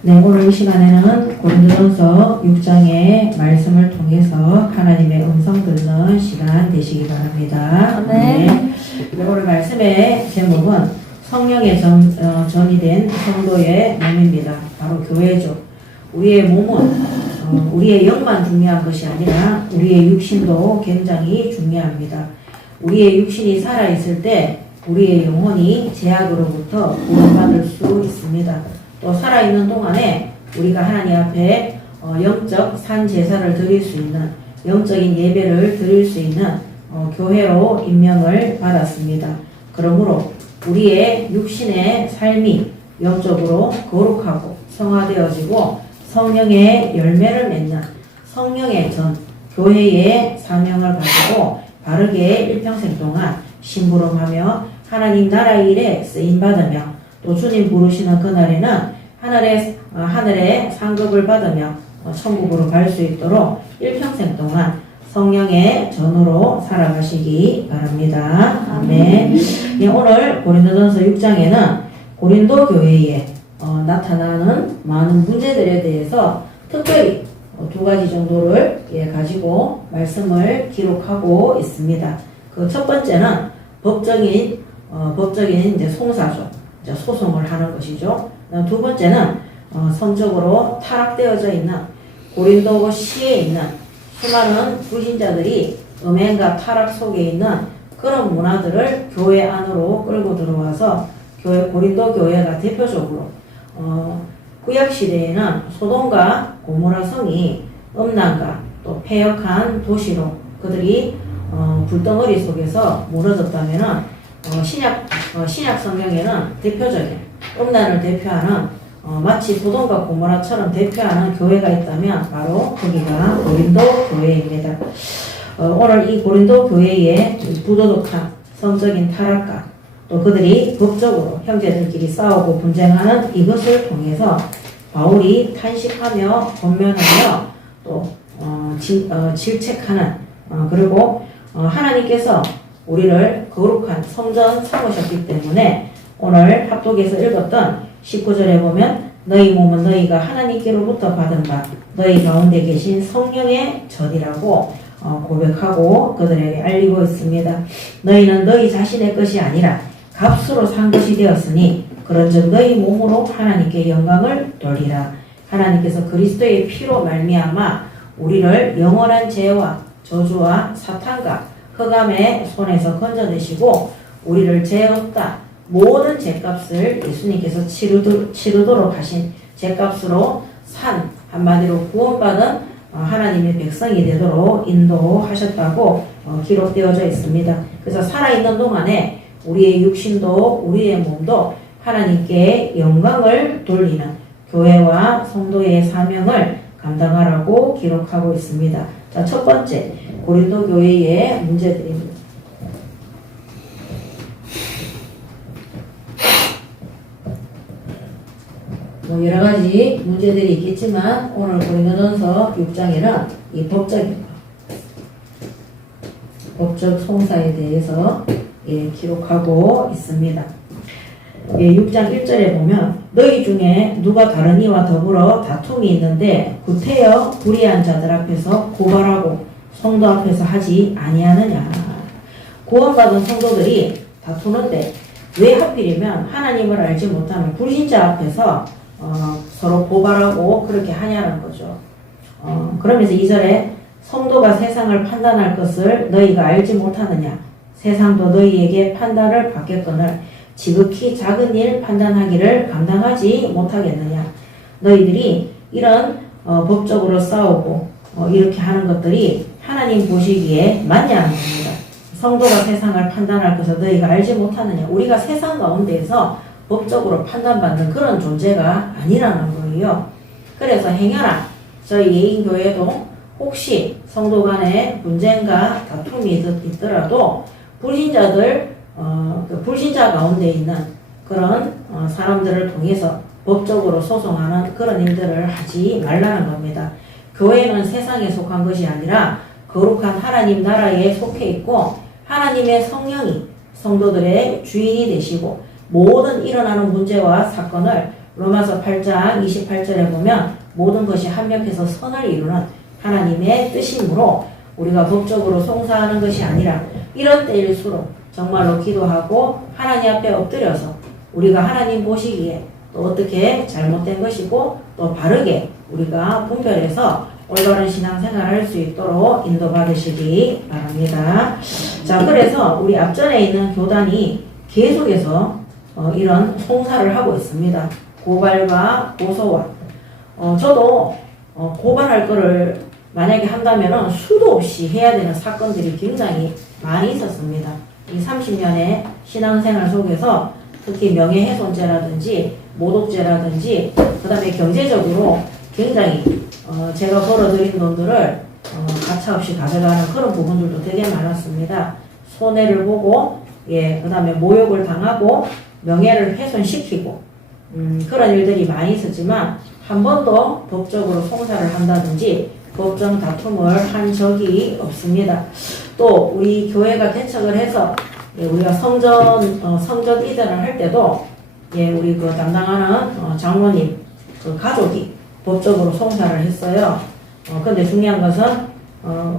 네, 오늘 이 시간에는 고린도전서 6장의 말씀을 통해서 하나님의 음성 듣는 시간 되시기 바랍니다. 네. 오늘 말씀의 제목은 성령의 전이 된 성도의 몸입니다. 바로 교회죠. 우리의 몸은 우리의 영만 중요한 것이 아니라 우리의 육신도 굉장히 중요합니다. 우리의 육신이 살아있을 때 우리의 영혼이 죄악으로부터 구원받을 수 있습니다. 또 살아있는 동안에 우리가 하나님 앞에 영적 산제사를 드릴 수 있는, 영적인 예배를 드릴 수 있는 교회로 임명을 받았습니다. 그러므로 우리의 육신의 삶이 영적으로 거룩하고 성화되어지고 성령의 열매를 맺는 성령의 전, 교회의 사명을 가지고 바르게 일평생 동안 심부름하며 하나님 나라 일에 쓰임받으며 또 주님 부르시는 그날에는 하늘의 상급을 받으며 천국으로 갈 수 있도록 일평생 동안 성령의 전으로 살아가시기 바랍니다. 아멘. 네, 오늘 고린도전서 6장에는 고린도 교회에 나타나는 많은 문제들에 대해서 특별히 두 가지 정도를 가지고 말씀을 기록하고 있습니다. 그 첫 번째는 법적인 이제 송사죠. 소송을 하는 것이죠. 두 번째는 성적으로 타락되어져 있는 고린도 시에 있는 수많은 불신자들이 음행과 타락 속에 있는 그런 문화들을 교회 안으로 끌고 들어와서 고린도 교회가 대표적으로 구약 시대에는 소돔과 고모라 성이 음란과 또 패역한 도시로 그들이 불덩어리 속에서 무너졌다면은 신약 성경에는 대표적인 음란을 대표하는 마치 소돔과 고모라처럼 대표하는 교회가 있다면 바로 거기가 고린도 교회입니다. 오늘 이 고린도 교회의 부도덕한 성적인 타락과 또 그들이 법적으로 형제들끼리 싸우고 분쟁하는 이것을 통해서 바울이 탄식하며 권면하며 또 질책하는 그리고 하나님께서 우리를 거룩한 성전 삼으셨기 때문에 오늘 합독에서 읽었던 19절에 보면 너희 몸은 너희가 하나님께로부터 받은 바 너희 가운데 계신 성령의 전이라고 고백하고 그들에게 알리고 있습니다. 너희는 너희 자신의 것이 아니라 값으로 산 것이 되었으니 그런즉 너희 몸으로 하나님께 영광을 돌리라. 하나님께서 그리스도의 피로 말미암아 우리를 영원한 죄와 저주와 사탄과 흑암의 손에서 건져내시고 우리를 죄 없다 모든 죄값을 예수님께서 치르도록 하신 죄값으로 산 한마디로 구원받은 하나님의 백성이 되도록 인도하셨다고 기록되어져 있습니다. 그래서 살아있는 동안에 우리의 육신도 우리의 몸도 하나님께 영광을 돌리는 교회와 성도의 사명을 감당하라고 기록하고 있습니다. 자, 첫 번째 고린도 교회의 문제들입니다. 여러 가지 문제들이 있겠지만 오늘 고린도전서 6장에는 이 법적 송사에 대해서 기록하고 있습니다. 6장 1절에 보면 너희 중에 누가 다른 이와 더불어 다툼이 있는데 구태여 불의한 자들 앞에서 고발하고 성도 앞에서 하지 아니하느냐. 구원받은 성도들이 다투는데 왜 하필이면 하나님을 알지 못하는 불신자 앞에서 서로 고발하고 그렇게 하냐는 거죠. 그러면서 2절에 성도가 세상을 판단할 것을 너희가 알지 못하느냐. 세상도 너희에게 판단을 받겠거늘 지극히 작은 일 판단하기를 감당하지 못하겠느냐. 너희들이 이런 법적으로 싸우고 이렇게 하는 것들이 하나님 보시기에 맞냐는 겁니다. 성도가 세상을 판단할 것을 너희가 알지 못하느냐. 우리가 세상 가운데에서 법적으로 판단받는 그런 존재가 아니라는 거예요. 그래서 행여나 저희 예인교회도 혹시 성도 간에 분쟁과 다툼이 있더라도 불신자 가운데 있는 그런 사람들을 통해서 법적으로 소송하는 그런 일들을 하지 말라는 겁니다. 교회는 세상에 속한 것이 아니라 거룩한 하나님 나라에 속해 있고 하나님의 성령이 성도들의 주인이 되시고 모든 일어나는 문제와 사건을 로마서 8장 28절에 보면 모든 것이 합력해서 선을 이루는 하나님의 뜻이므로 우리가 법적으로 송사하는 것이 아니라 이런 때일수록 정말로 기도하고 하나님 앞에 엎드려서 우리가 하나님 보시기에 또 어떻게 잘못된 것이고 또 바르게 우리가 분별해서 올바른 신앙생활을 할 수 있도록 인도받으시기 바랍니다. 자, 그래서 우리 앞전에 있는 교단이 계속해서 이런 송사를 하고 있습니다. 고발과 고소와 저도 고발할 거를 만약에 한다면 수도 없이 해야 되는 사건들이 굉장히 많이 있었습니다. 이 30년의 신앙생활 속에서 특히 명예훼손죄라든지 모독죄라든지 그 다음에 경제적으로 굉장히 제가 벌어들인 돈들을 가차없이 가져가는 그런 부분들도 되게 많았습니다. 손해를 보고 그 다음에 모욕을 당하고 명예를 훼손시키고 그런 일들이 많이 있었지만 한 번도 법적으로 송사를 한다든지 법정 다툼을 한 적이 없습니다. 또 우리 교회가 개척을 해서 우리가 성전 이전을 할 때도 우리 그 담당하는 장로님 그 가족이 법적으로 송사를 했어요. 근데 중요한 것은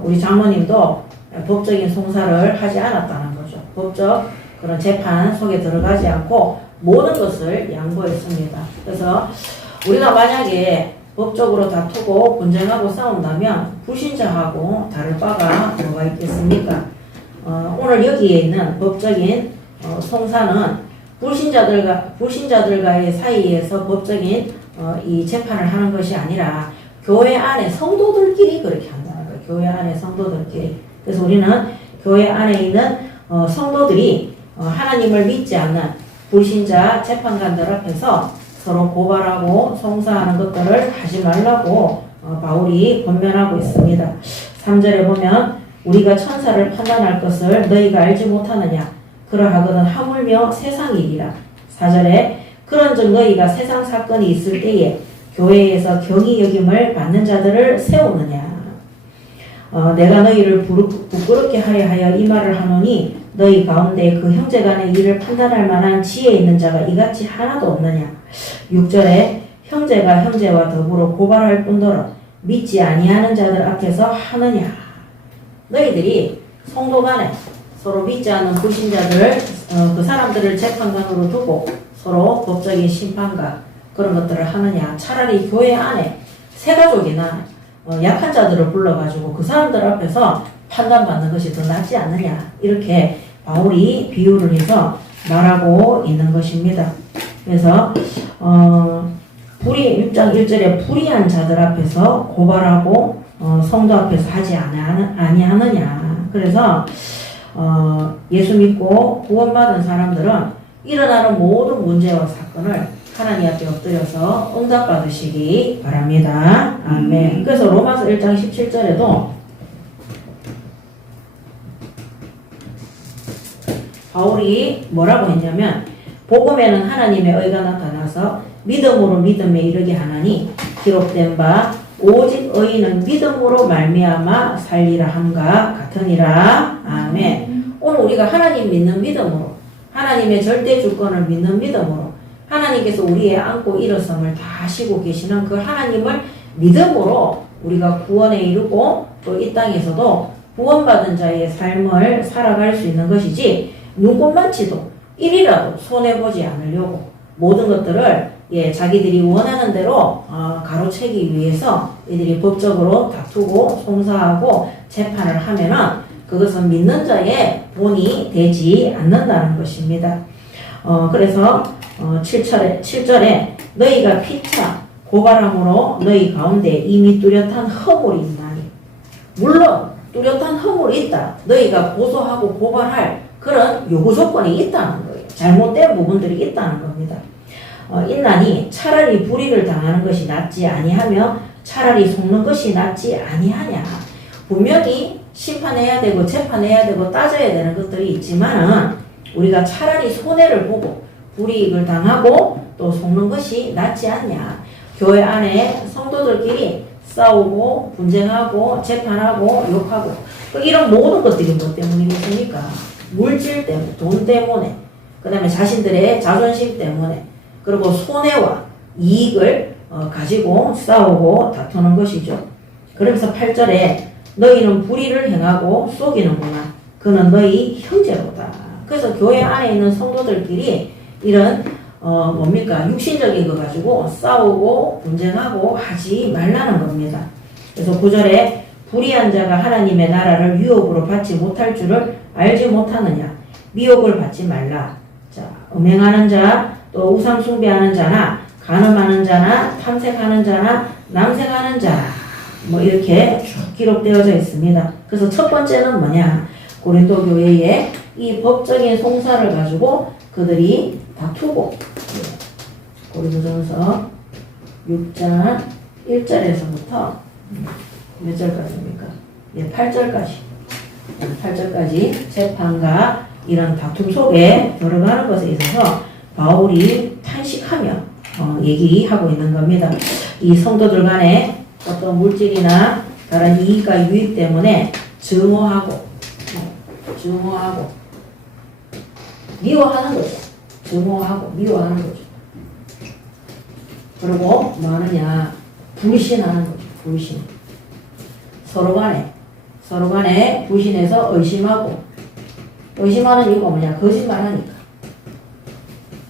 우리 장로님도 법적인 송사를 하지 않았다는 거죠. 법적 그런 재판 속에 들어가지 않고 모든 것을 양보했습니다. 그래서 우리가 만약에 법적으로 다투고 분쟁하고 싸운다면 불신자하고 다를 바가 뭐가 있겠습니까? 오늘 여기에 있는 법적인 송사는 불신자들과의 사이에서 법적인 이 재판을 하는 것이 아니라 교회 안에 성도들끼리 그렇게 한다는 거예요. 교회 안에 성도들끼리. 그래서 우리는 교회 안에 있는 성도들이 하나님을 믿지 않는 불신자 재판관들 앞에서 서로 고발하고 송사하는 것들을 하지 말라고 바울이 권면하고 있습니다. 3절에 보면 우리가 천사를 판단할 것을 너희가 알지 못하느냐 그러하거든 하물며 세상 일이라. 4절에 그런즉 너희가 세상 사건이 있을 때에 교회에서 경히 여김을 받는 자들을 세우느냐. 내가 너희를 부끄럽게 하려 하여 이 말을 하노니 너희 가운데 그 형제간의 일을 판단할 만한 지혜 있는 자가 이같이 하나도 없느냐. 6절에 형제가 형제와 더불어 고발할 뿐더러 믿지 아니하는 자들 앞에서 하느냐. 너희들이 성도 간에 서로 믿지 않는 불신자들 그 사람들을 재판관으로 두고 서로 법적인 심판과 그런 것들을 하느냐. 차라리 교회 안에 새가족이나 약한 자들을 불러가지고 그 사람들 앞에서 판단받는 것이 더 낫지 않느냐. 이렇게 바울이 비유를 해서 말하고 있는 것입니다. 그래서 6장 1절에 불의한 자들 앞에서 고발하고 성도 앞에서 하지 아니하느냐. 그래서 예수 믿고 구원받은 사람들은 일어나는 모든 문제와 사건을 하나님 앞에 엎드려서 응답받으시기 바랍니다. 아멘. 그래서 로마서 1장 17절에도 바울이 뭐라고 했냐면 복음에는 하나님의 의가 나타나서 믿음으로 믿음에 이르게 하나니 기록된 바 오직 의인은 믿음으로 말미암아 살리라 함과 같으니라. 아멘. 오늘 우리가 하나님 믿는 믿음으로 하나님의 절대 주권을 믿는 믿음으로 하나님께서 우리의 안고 일어섬을 다 하시고 계시는 그 하나님을 믿음으로 우리가 구원에 이르고 또 이 땅에서도 구원받은 자의 삶을 살아갈 수 있는 것이지 누구만치도 일이라도 손해보지 않으려고 모든 것들을 자기들이 원하는 대로 가로채기 위해서 이들이 법적으로 다투고 송사하고 재판을 하면은 그것은 믿는 자의 본이 되지 않는다는 것입니다. 그래서 7절에 너희가 피차 고발함으로 너희 가운데 이미 뚜렷한 허물이 있나니. 물론 뚜렷한 허물이 있다. 너희가 고소하고 고발할 그런 요구 조건이 있다는 거예요. 잘못된 부분들이 있다는 겁니다. 있나니 차라리 불의를 당하는 것이 낫지 아니하며 차라리 속는 것이 낫지 아니하냐. 분명히 심판해야 되고 재판해야 되고 따져야 되는 것들이 있지만 우리가 차라리 손해를 보고 불이익을 당하고 또 속는 것이 낫지 않냐. 교회 안에 성도들끼리 싸우고 분쟁하고 재판하고 욕하고 이런 모든 것들이 뭐 때문이겠습니까? 물질 때문에, 돈 때문에, 그 다음에 자신들의 자존심 때문에, 그리고 손해와 이익을 가지고 싸우고 다투는 것이죠. 그러면서 8절에 너희는 불의를 행하고 속이는구나. 그는 너희 형제로다. 그래서 교회 안에 있는 성도들끼리 이런 뭡니까? 육신적인 거 가지고 싸우고 분쟁하고 하지 말라는 겁니다. 그래서 9절에 불의한 자가 하나님의 나라를 유혹으로 받지 못할 줄을 알지 못하느냐. 미혹을 받지 말라. 자, 음행하는 자, 또 우상 숭배하는 자나 간음하는 자나 탐색하는 자나 남색하는 자, 뭐 이렇게 쭉 기록되어져 있습니다. 그래서 첫 번째는 뭐냐? 고린도 교회의 이 법적인 송사를 가지고 그들이 다투고, 고린도전서 6장 1절에서부터 몇 절까지입니까? 예, 8절까지. 8절까지 재판과 이런 다툼 속에 들어가는 것에 있어서 바울이 탄식하며 얘기하고 있는 겁니다. 이 성도들 간에 어떤 물질이나 다른 이익과 유익 때문에 증오하고 미워하는 거죠. 증오하고 미워하는 거죠. 그리고 뭐 하느냐? 불신하는 거죠. 불신. 서로 간에 불신해서 의심하는 이유가 뭐냐? 거짓말하니까.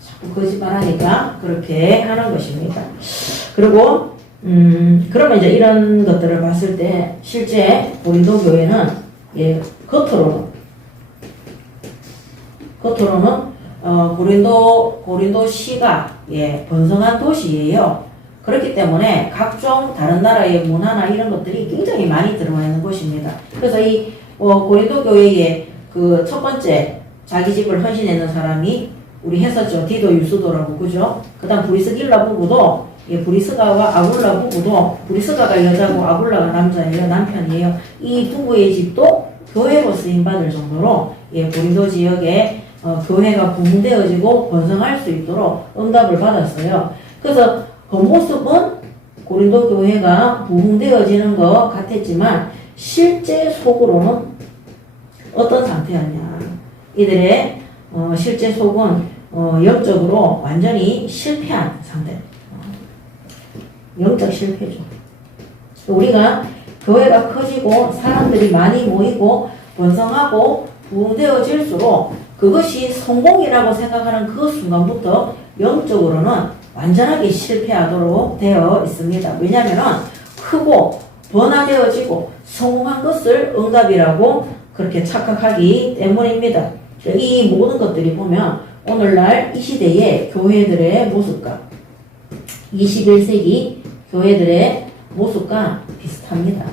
자꾸 거짓말하니까 그렇게 하는 것입니다. 그리고 그러면 이제 이런 것들을 봤을 때 실제 고린도 교회는 겉으로는 고린도시가 번성한 도시예요. 그렇기 때문에 각종 다른 나라의 문화나 이런 것들이 굉장히 많이 들어와 있는 곳입니다. 그래서 이 고린도 교회의 그 첫 번째 자기 집을 헌신했는 사람이 우리 했었죠. 디도 유스도라고, 그죠? 그 다음 브리스길라 부부도, 브리스가와 아굴라 부부도, 브리스가가 여자고 아굴라가 남자예요. 남편이에요. 이 부부의 집도 교회로 쓰임받을 정도로 고린도 지역에 교회가 부흥되어지고 번성할 수 있도록 응답을 받았어요. 그래서 겉모습은 고린도 교회가 부흥되어지는 것 같았지만 실제 속으로는 어떤 상태였냐. 이들의 실제 속은 영적으로 완전히 실패한 상태. 영적 실패죠. 우리가 교회가 커지고 사람들이 많이 모이고 번성하고 부흥되어질수록 그것이 성공이라고 생각하는 그 순간부터 영적으로는 완전하게 실패하도록 되어 있습니다. 왜냐하면 크고 번화되어지고 성공한 것을 응답이라고 그렇게 착각하기 때문입니다. 이 모든 것들이 보면 오늘날 이 시대의 교회들의 모습과 21세기 교회들의 모습과 비슷합니다.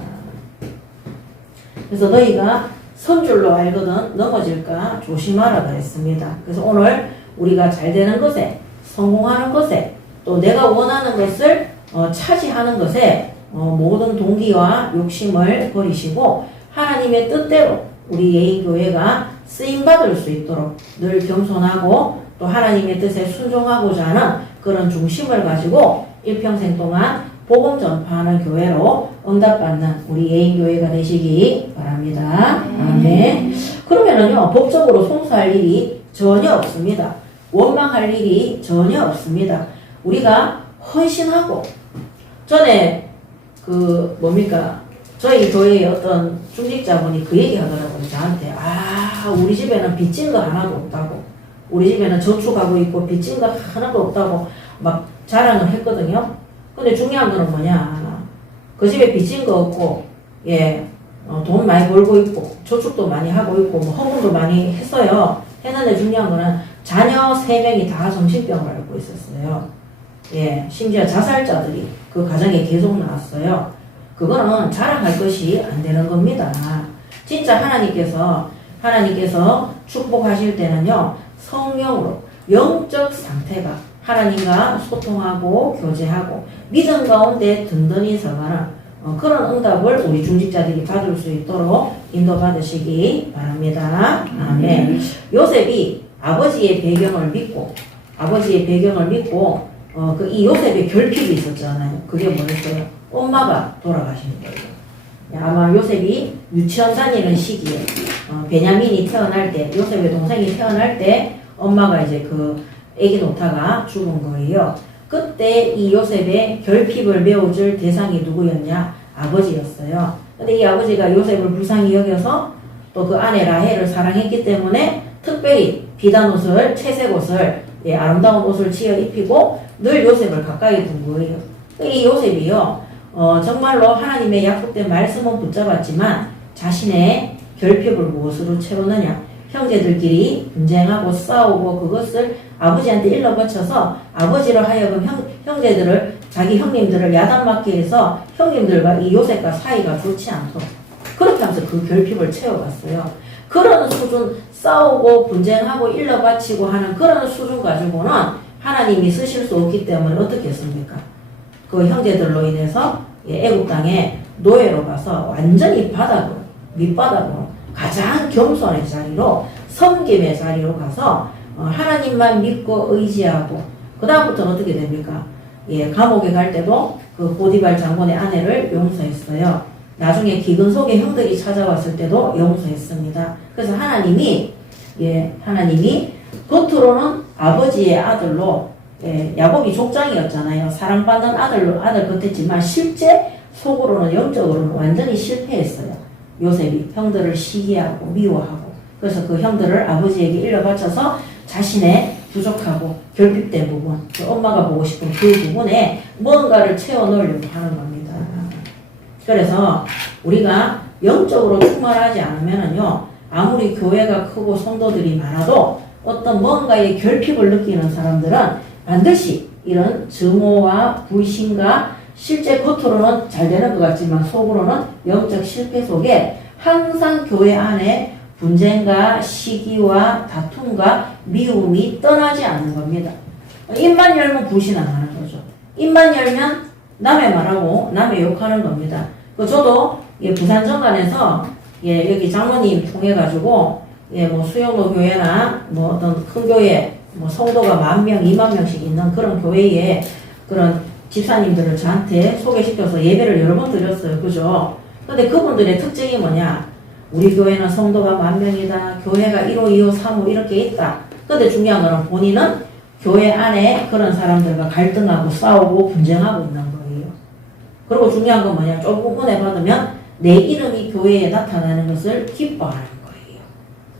그래서 너희가 선 줄로 알거든 넘어질까 조심하라 그랬습니다. 그래서 오늘 우리가 잘 되는 것에, 성공하는 것에, 또 내가 원하는 것을 차지하는 것에 모든 동기와 욕심을 버리시고 하나님의 뜻대로 우리 예인교회가 쓰임받을 수 있도록 늘 겸손하고 또 하나님의 뜻에 순종하고자 하는 그런 중심을 가지고 일평생 동안 복음 전파하는 교회로 응답받는 우리 예인교회가 되시기 바랍니다. 아멘. 그러면은요, 법적으로 송사할 일이 전혀 없습니다. 원망할 일이 전혀 없습니다. 우리가 헌신하고, 전에 저희 교회의 어떤 중직자분이 그 얘기 하더라고요. 저한테. 우리 집에는 빚진 거 하나도 없다고. 우리 집에는 저축하고 있고 빚진 거 하나도 없다고 막 자랑을 했거든요. 근데 중요한 거는 뭐냐. 그 집에 빚진 거 없고, 돈 많이 벌고 있고, 저축도 많이 하고 있고, 헌금도 많이 했어요. 했는데 중요한 거는 자녀 3명이 다 정신병을 앓고 있었어요. 심지어 자살자들이 그 가정에 계속 나왔어요. 그거는 자랑할 것이 안 되는 겁니다. 진짜 하나님께서 축복하실 때는요, 성령으로 영적 상태가 하나님과 소통하고 교제하고 믿음 가운데 든든히 서가는 그런 응답을 우리 중직자들이 받을 수 있도록 인도받으시기 바랍니다. 아멘. 요셉이 아버지의 배경을 믿고 이 요셉의 결핍이 있었잖아요. 그게 뭐였어요? 엄마가 돌아가신 거예요. 아마 요셉이 유치원 다니는 시기에 베냐민이 태어날 때, 요셉의 동생이 태어날 때 엄마가 이제 그 애기 놓다가 죽은 거예요. 그때 이 요셉의 결핍을 메워줄 대상이 누구였냐? 아버지였어요. 근데 이 아버지가 요셉을 불쌍히 여겨서 또 그 아내 라헬을 사랑했기 때문에 특별히 비단 옷을, 채색 옷을, 예, 아름다운 옷을 지어 입히고 늘 요셉을 가까이 둔 거예요. 이 요셉이요, 정말로 하나님의 약속된 말씀은 붙잡았지만 자신의 결핍을 무엇으로 채우느냐? 형제들끼리 분쟁하고 싸우고 그것을 아버지한테 일러바쳐서 아버지로 하여금 형제들을, 자기 형님들을 야단맞게 해서 형님들과 이 요셉과 사이가 좋지 않도록 그렇게 하면서 그 결핍을 채워갔어요. 그런 수준, 싸우고 분쟁하고 일러바치고 하는 그런 수준 가지고는 하나님이 쓰실 수 없기 때문에 어떻게 했습니까? 그 형제들로 인해서 애굽 땅에 노예로 가서 완전히 바닥으로, 밑바닥으로 가장 겸손의 자리로, 섬김의 자리로 가서 하나님만 믿고 의지하고, 그 다음부터는 어떻게 됩니까? 예, 감옥에 갈 때도 그 보디발 장군의 아내를 용서했어요. 나중에 기근 속에 형들이 찾아왔을 때도 용서했습니다. 그래서 하나님이 겉으로는 아버지의 아들로, 예, 야곱이 족장이었잖아요. 사랑받는 아들 같았지만 실제 속으로는 영적으로는 완전히 실패했어요. 요셉이 형들을 시기하고 미워하고, 그래서 그 형들을 아버지에게 일러바쳐서 자신의 부족하고 결핍된 부분, 그 엄마가 보고 싶은 그 부분에 뭔가를 채워넣으려고 하는 겁니다. 그래서 우리가 영적으로 충만하지 않으면요, 아무리 교회가 크고 성도들이 많아도 어떤 뭔가의 결핍을 느끼는 사람들은 반드시 이런 증오와 불신과 실제 겉으로는 잘 되는 것 같지만 속으로는 영적 실패 속에 항상 교회 안에 분쟁과 시기와 다툼과 미움이 떠나지 않는 겁니다. 입만 열면 불신 안 하는 거죠. 입만 열면 남의 말하고 남의 욕하는 겁니다. 저도 부산 정관에서 여기 장로님 통해가지고 뭐 수영로 교회나 뭐 어떤 큰 교회 뭐 성도가 10,000명, 20,000명씩 있는 그런 교회에 그런 집사님들을 저한테 소개시켜서 예배를 여러 번 드렸어요. 그죠? 근데 그분들의 특징이 뭐냐? 우리 교회는 성도가 10,000명이다. 교회가 1호, 2호, 3호 이렇게 있다. 근데 중요한 거는 본인은 교회 안에 그런 사람들과 갈등하고 싸우고 분쟁하고 있는 거예요. 그리고 중요한 건 뭐냐? 조금 은혜 받으면 내 이름이 교회에 나타나는 것을 기뻐하는 거예요.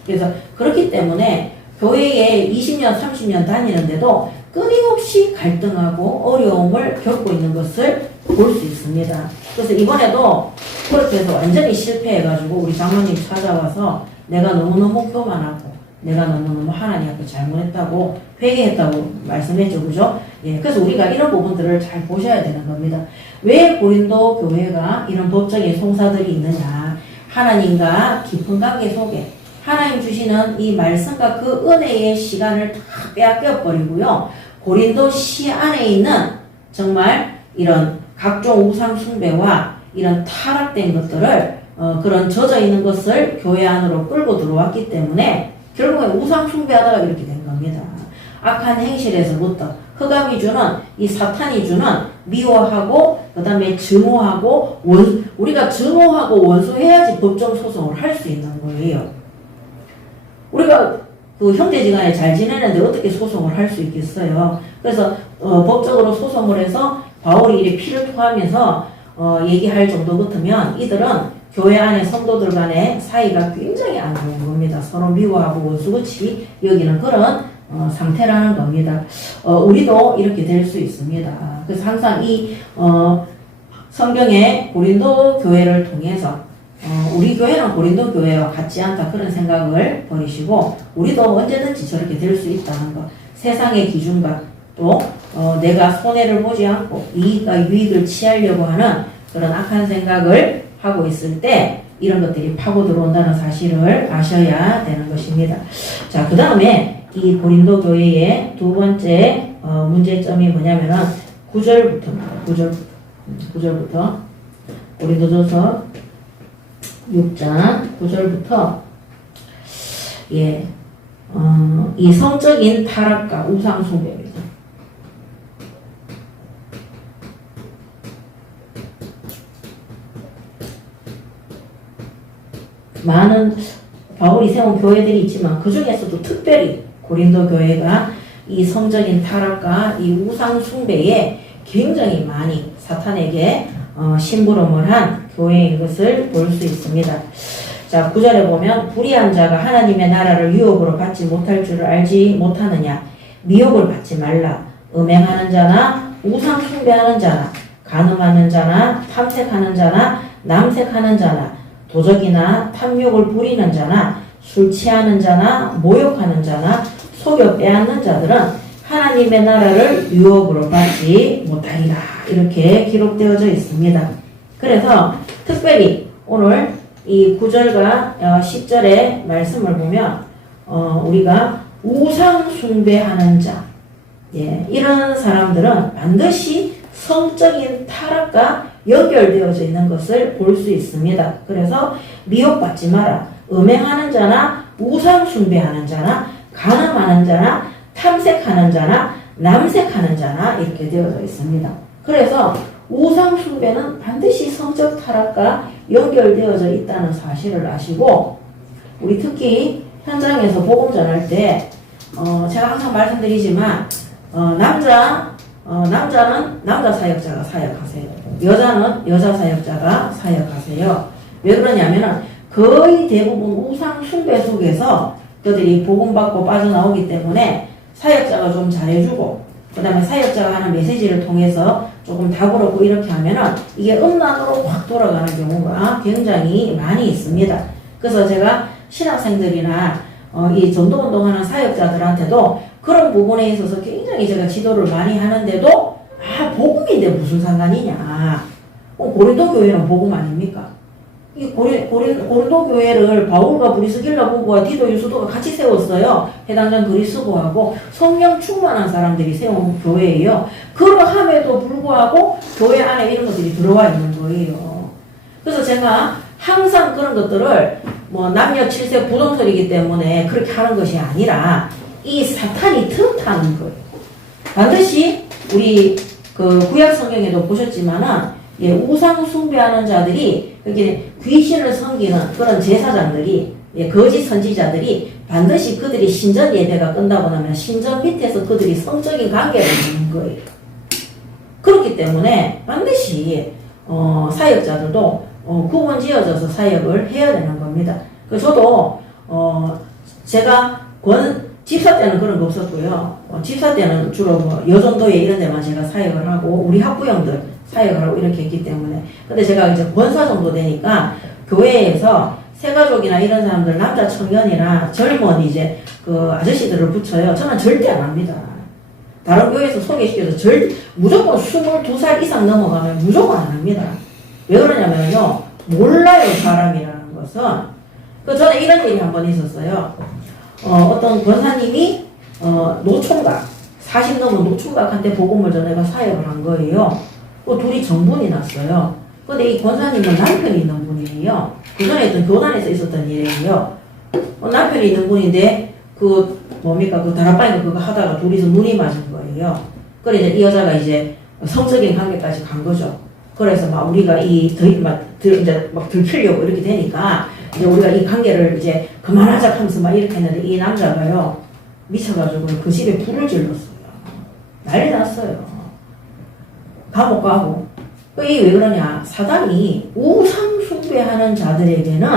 그래서 그렇기 때문에 교회에 20년, 30년 다니는데도 끊임없이 갈등하고 어려움을 겪고 있는 것을 볼 수 있습니다. 그래서 이번에도 그렇게 해서 완전히 실패해가지고 우리 장로님 찾아와서 내가 너무너무 교만하고 내가 너무너무 하나님 앞에 잘못했다고 회개했다고 말씀했죠. 그죠? 예, 그래서 우리가 이런 부분들을 잘 보셔야 되는 겁니다. 왜 고린도 교회가 이런 법적인 송사들이 있느냐? 하나님과 깊은 관계 속에 하나님 주시는 이 말씀과 그 은혜의 시간을 다 빼앗겨 버리고요. 고린도 시 안에 있는 정말 이런 각종 우상 숭배와 이런 타락된 것들을 그런 젖어 있는 것을 교회 안으로 끌고 들어왔기 때문에 결국에 우상 숭배하다가 이렇게 된 겁니다. 악한 행실에서부터 흑암이 주는 이 사탄이 주는 미워하고 그 다음에 증오하고 우리가 증오하고 원수해야지 법정 소송을 할 수 있는 거예요. 우리가 그 형제지간에 잘 지내는데 어떻게 소송을 할 수 있겠어요? 그래서 법적으로 소송을 해서 바울이 이렇게 피를 토하면서 얘기할 정도 같으면 이들은 교회 안에 성도들 간의 사이가 굉장히 안 좋은 겁니다. 서로 미워하고 원수같이 여기는 그런 상태라는 겁니다. 우리도 이렇게 될 수 있습니다. 그래서 항상 이 성경의 고린도 교회를 통해서 우리 교회는 고린도 교회와 같지 않다 그런 생각을 버리시고 우리도 언제든지 저렇게 될 수 있다는 것, 세상의 기준과 또 내가 손해를 보지 않고 이익과 유익을 취하려고 하는 그런 악한 생각을 하고 있을 때 이런 것들이 파고 들어온다는 사실을 아셔야 되는 것입니다. 자, 그 다음에 이 고린도 교회의 두 번째 문제점이 뭐냐면은 9절부터입니다. 9절부터 고린도전서 6장 9절부터 이 성적인 타락과 우상 숭배입니다. 많은 바울이 세운 교회들이 있지만 그 중에서도 특별히 고린도 교회가 이 성적인 타락과 이 우상 숭배에 굉장히 많이 사탄에게 심부름을 한 교회인 것을 볼 수 있습니다. 자, 9절에 보면 불의한 자가 하나님의 나라를 유혹으로 받지 못할 줄을 알지 못하느냐. 미혹을 받지 말라. 음행하는 자나 우상 숭배하는 자나 간음하는 자나 탐색하는 자나 남색하는 자나 도적이나 탐욕을 부리는 자나 술 취하는 자나 모욕하는 자나 속여 빼앗는 자들은 하나님의 나라를 유혹으로 받지 못하리라. 이렇게 기록되어져 있습니다. 그래서 특별히 오늘 이 9절과 10절의 말씀을 보면 우리가 우상 숭배하는 자, 이런 사람들은 반드시 성적인 타락과 연결되어져 있는 것을 볼 수 있습니다. 그래서 미혹받지 마라. 음행하는 자나 우상 숭배하는 자나 간음하는 자나 탐색하는 자나 남색하는 자나 이렇게 되어져 있습니다. 그래서 우상 숭배는 반드시 성적 타락과 연결되어져 있다는 사실을 아시고, 우리 특히 현장에서 복음 전할 때 제가 항상 말씀드리지만 남자는 남자 사역자가 사역하세요. 여자는 여자 사역자가 사역하세요. 왜 그러냐면은 거의 대부분 우상 숭배 속에서 그들이 복음 받고 빠져나오기 때문에 사역자가 좀 잘해주고, 그 다음에 사역자가 하는 메시지를 통해서 조금 다그렇고 이렇게 하면은 이게 음란으로 확 돌아가는 경우가 굉장히 많이 있습니다. 그래서 제가 신학생들이나 이 전도운동하는 사역자들한테도 그런 부분에 있어서 굉장히 제가 지도를 많이 하는데도 복음인데 무슨 상관이냐. 고린도 교회는 복음 아닙니까? 이 고린도 교회를 바울과 브리스길라 부부와 디도 유수도가 같이 세웠어요. 해당전 그리스도하고 성령 충만한 사람들이 세운 교회예요. 그러함에도 불구하고 교회 안에 이런 것들이 들어와 있는 거예요. 그래서 제가 항상 그런 것들을 남녀 7세 부동설이기 때문에 그렇게 하는 것이 아니라 이 사탄이 틈타는 거예요. 반드시 우리 구약 성경에도 보셨지만은 우상 숭배하는 자들이 여기 귀신을 섬기는 그런 제사장들이 거짓 선지자들이 반드시 그들이 신전 예배가 끝나고 나면 신전 밑에서 그들이 성적인 관계를 맺는 거예요. 그렇기 때문에 반드시 사역자들도 구분 지어져서 사역을 해야 되는 겁니다. 저도 제가 집사 때는 그런 거 없었고요. 집사 때는 주로 여전도에 이런 데만 제가 사역을 하고 우리 학부형들 사역을 하고 이렇게 했기 때문에. 근데 제가 이제 권사 정도 되니까 교회에서 새가족이나 이런 사람들 남자 청년이나 젊은 이제 그 아저씨들을 붙여요. 저는 절대 안 합니다. 다른 교회에서 소개시켜서 무조건 22살 이상 넘어가면 무조건 안 합니다. 왜 그러냐면요. 몰라요, 사람이라는 것은. 전에 이런 일이 한 번 있었어요. 어떤 권사님이 노총각 40 넘은 노총각한테 복음을 전해가 사역을 한 거예요. 둘이 정분이 났어요. 근데 이 권사님은 남편이 있는 분이에요. 그 전에 있던 교단에서 있었던 일이에요. 남편이 있는 분인데 그 다락방에서 그거 하다가 둘이서 눈이 맞은 거예요. 그래 이제 이 여자가 이제 성적인 관계까지 간 거죠. 그래서 우리가 들키려고 이렇게 되니까 이제 우리가 이 관계를 이제 그만하자 하면서 이렇게 했는데 이 남자가요 미쳐가지고 그 집에 불을 질렀어요. 난리 났어요. 감옥 가고. 이게 왜 그러냐. 사단이 우상 숭배하는 자들에게는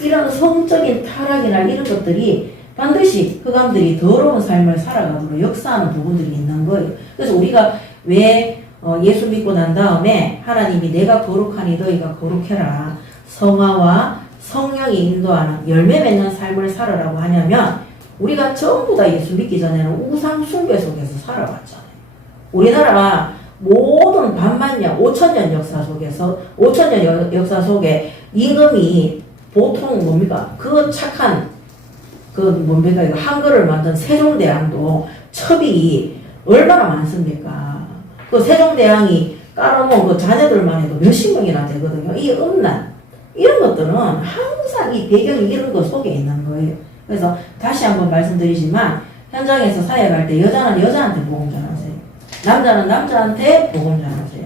이런 성적인 타락이나 이런 것들이 반드시 그감들이 더러운 삶을 살아가도록 역사하는 부분들이 있는 거예요. 그래서 우리가 왜 예수 믿고 난 다음에 하나님이 내가 거룩하니 너희가 거룩해라. 성화와 성령이 인도하는 열매 맺는 삶을 살아라고 하냐면 우리가 전부 다 예수 믿기 전에는 우상 숭배 속에서 살아왔잖아요. 우리나라 모든 반만년 5천년 역사 속에서 5천년 역사 속에 임금이 보통 그 착한 이거 한글을 만든 세종대왕도 첩이 얼마나 많습니까? 그 세종대왕이 깔아놓은 그 자녀들만 해도 몇십 명이나 되거든요. 이 음란 이런 것들은 항상 이 배경이 이런 것 속에 있는 거예요. 그래서 다시 한번 말씀드리지만 현장에서 사역할 때 여자는 여자한테 복음 전하세요. 남자는 남자한테 복음 전하세요.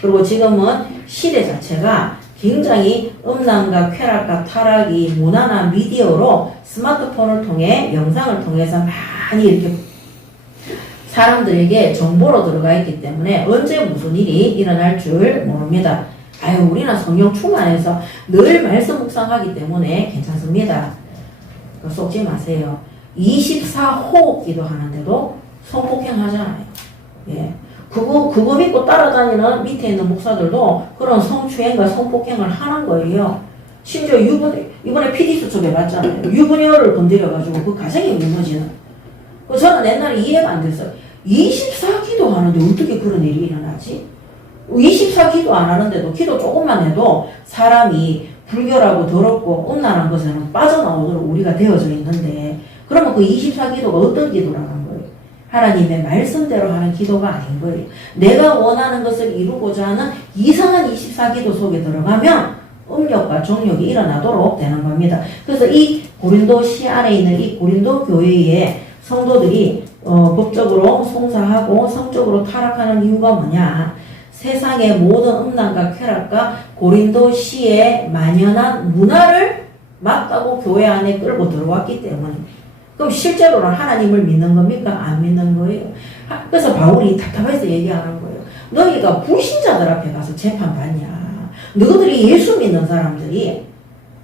그리고 지금은 시대 자체가 굉장히 음란과 쾌락과 타락이 무난한 미디어로 스마트폰을 통해 영상을 통해서 많이 이렇게 사람들에게 정보로 들어가 있기 때문에 언제 무슨 일이 일어날 줄 모릅니다. 아유, 우리는 성령 충만해서 늘 말씀 묵상하기 때문에 괜찮습니다. 속지 마세요. 24호흡 기도하는데도 성폭행 하잖아요. 예. 그거 믿고 따라다니는 밑에 있는 목사들도 그런 성추행과 성폭행을 하는 거예요. 심지어 이번에 PD수첩에 봤잖아요. 유부녀를 건드려가지고 그 가정이 무너지는. 저는 옛날에 이해가 안 됐어요. 24기도 하는데 어떻게 그런 일이 일어나지? 24기도 안 하는데도 기도 조금만 해도 사람이 불결하고 더럽고 음란한 것에는 빠져나오도록 우리가 되어져 있는데, 그러면 그 24기도가 어떤 기도라는 거예요? 하나님의 말씀대로 하는 기도가 아닌 거예요. 내가 원하는 것을 이루고자 하는 이상한 24기도 속에 들어가면 음력과 정력이 일어나도록 되는 겁니다. 그래서 이 고린도시 안에 있는 이 고린도 교회의 성도들이 법적으로 송사하고 성적으로 타락하는 이유가 뭐냐? 세상의 모든 음란과 쾌락과 고린도시의 만연한 문화를 맞다고 교회 안에 끌고 들어왔기 때문에. 그럼 실제로는 하나님을 믿는 겁니까? 안 믿는 거예요. 그래서 바울이 답답해서 얘기하는 거예요. 너희가 불신자들 앞에 가서 재판받냐? 너희들이 예수 믿는 사람들이.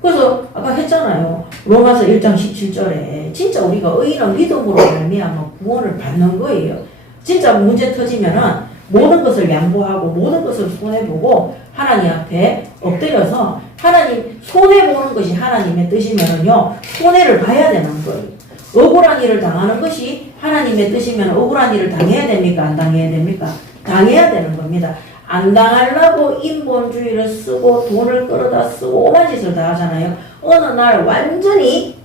그래서 아까 했잖아요. 로마서 1장 17절에 진짜 우리가 의인은 믿음으로 말미암아 구원을 받는 거예요. 진짜 문제 터지면은 모든 것을 양보하고 모든 것을 손해보고 하나님 앞에 엎드려서 하나님 손해보는 것이 하나님의 뜻이면은요, 손해를 봐야 되는 거예요. 억울한 일을 당하는 것이 하나님의 뜻이면 억울한 일을 당해야 됩니까? 안 당해야 됩니까? 당해야 되는 겁니다. 안 당하려고 인본주의를 쓰고 돈을 끌어다 쓰고 오만 짓을 다 하잖아요. 어느 날 완전히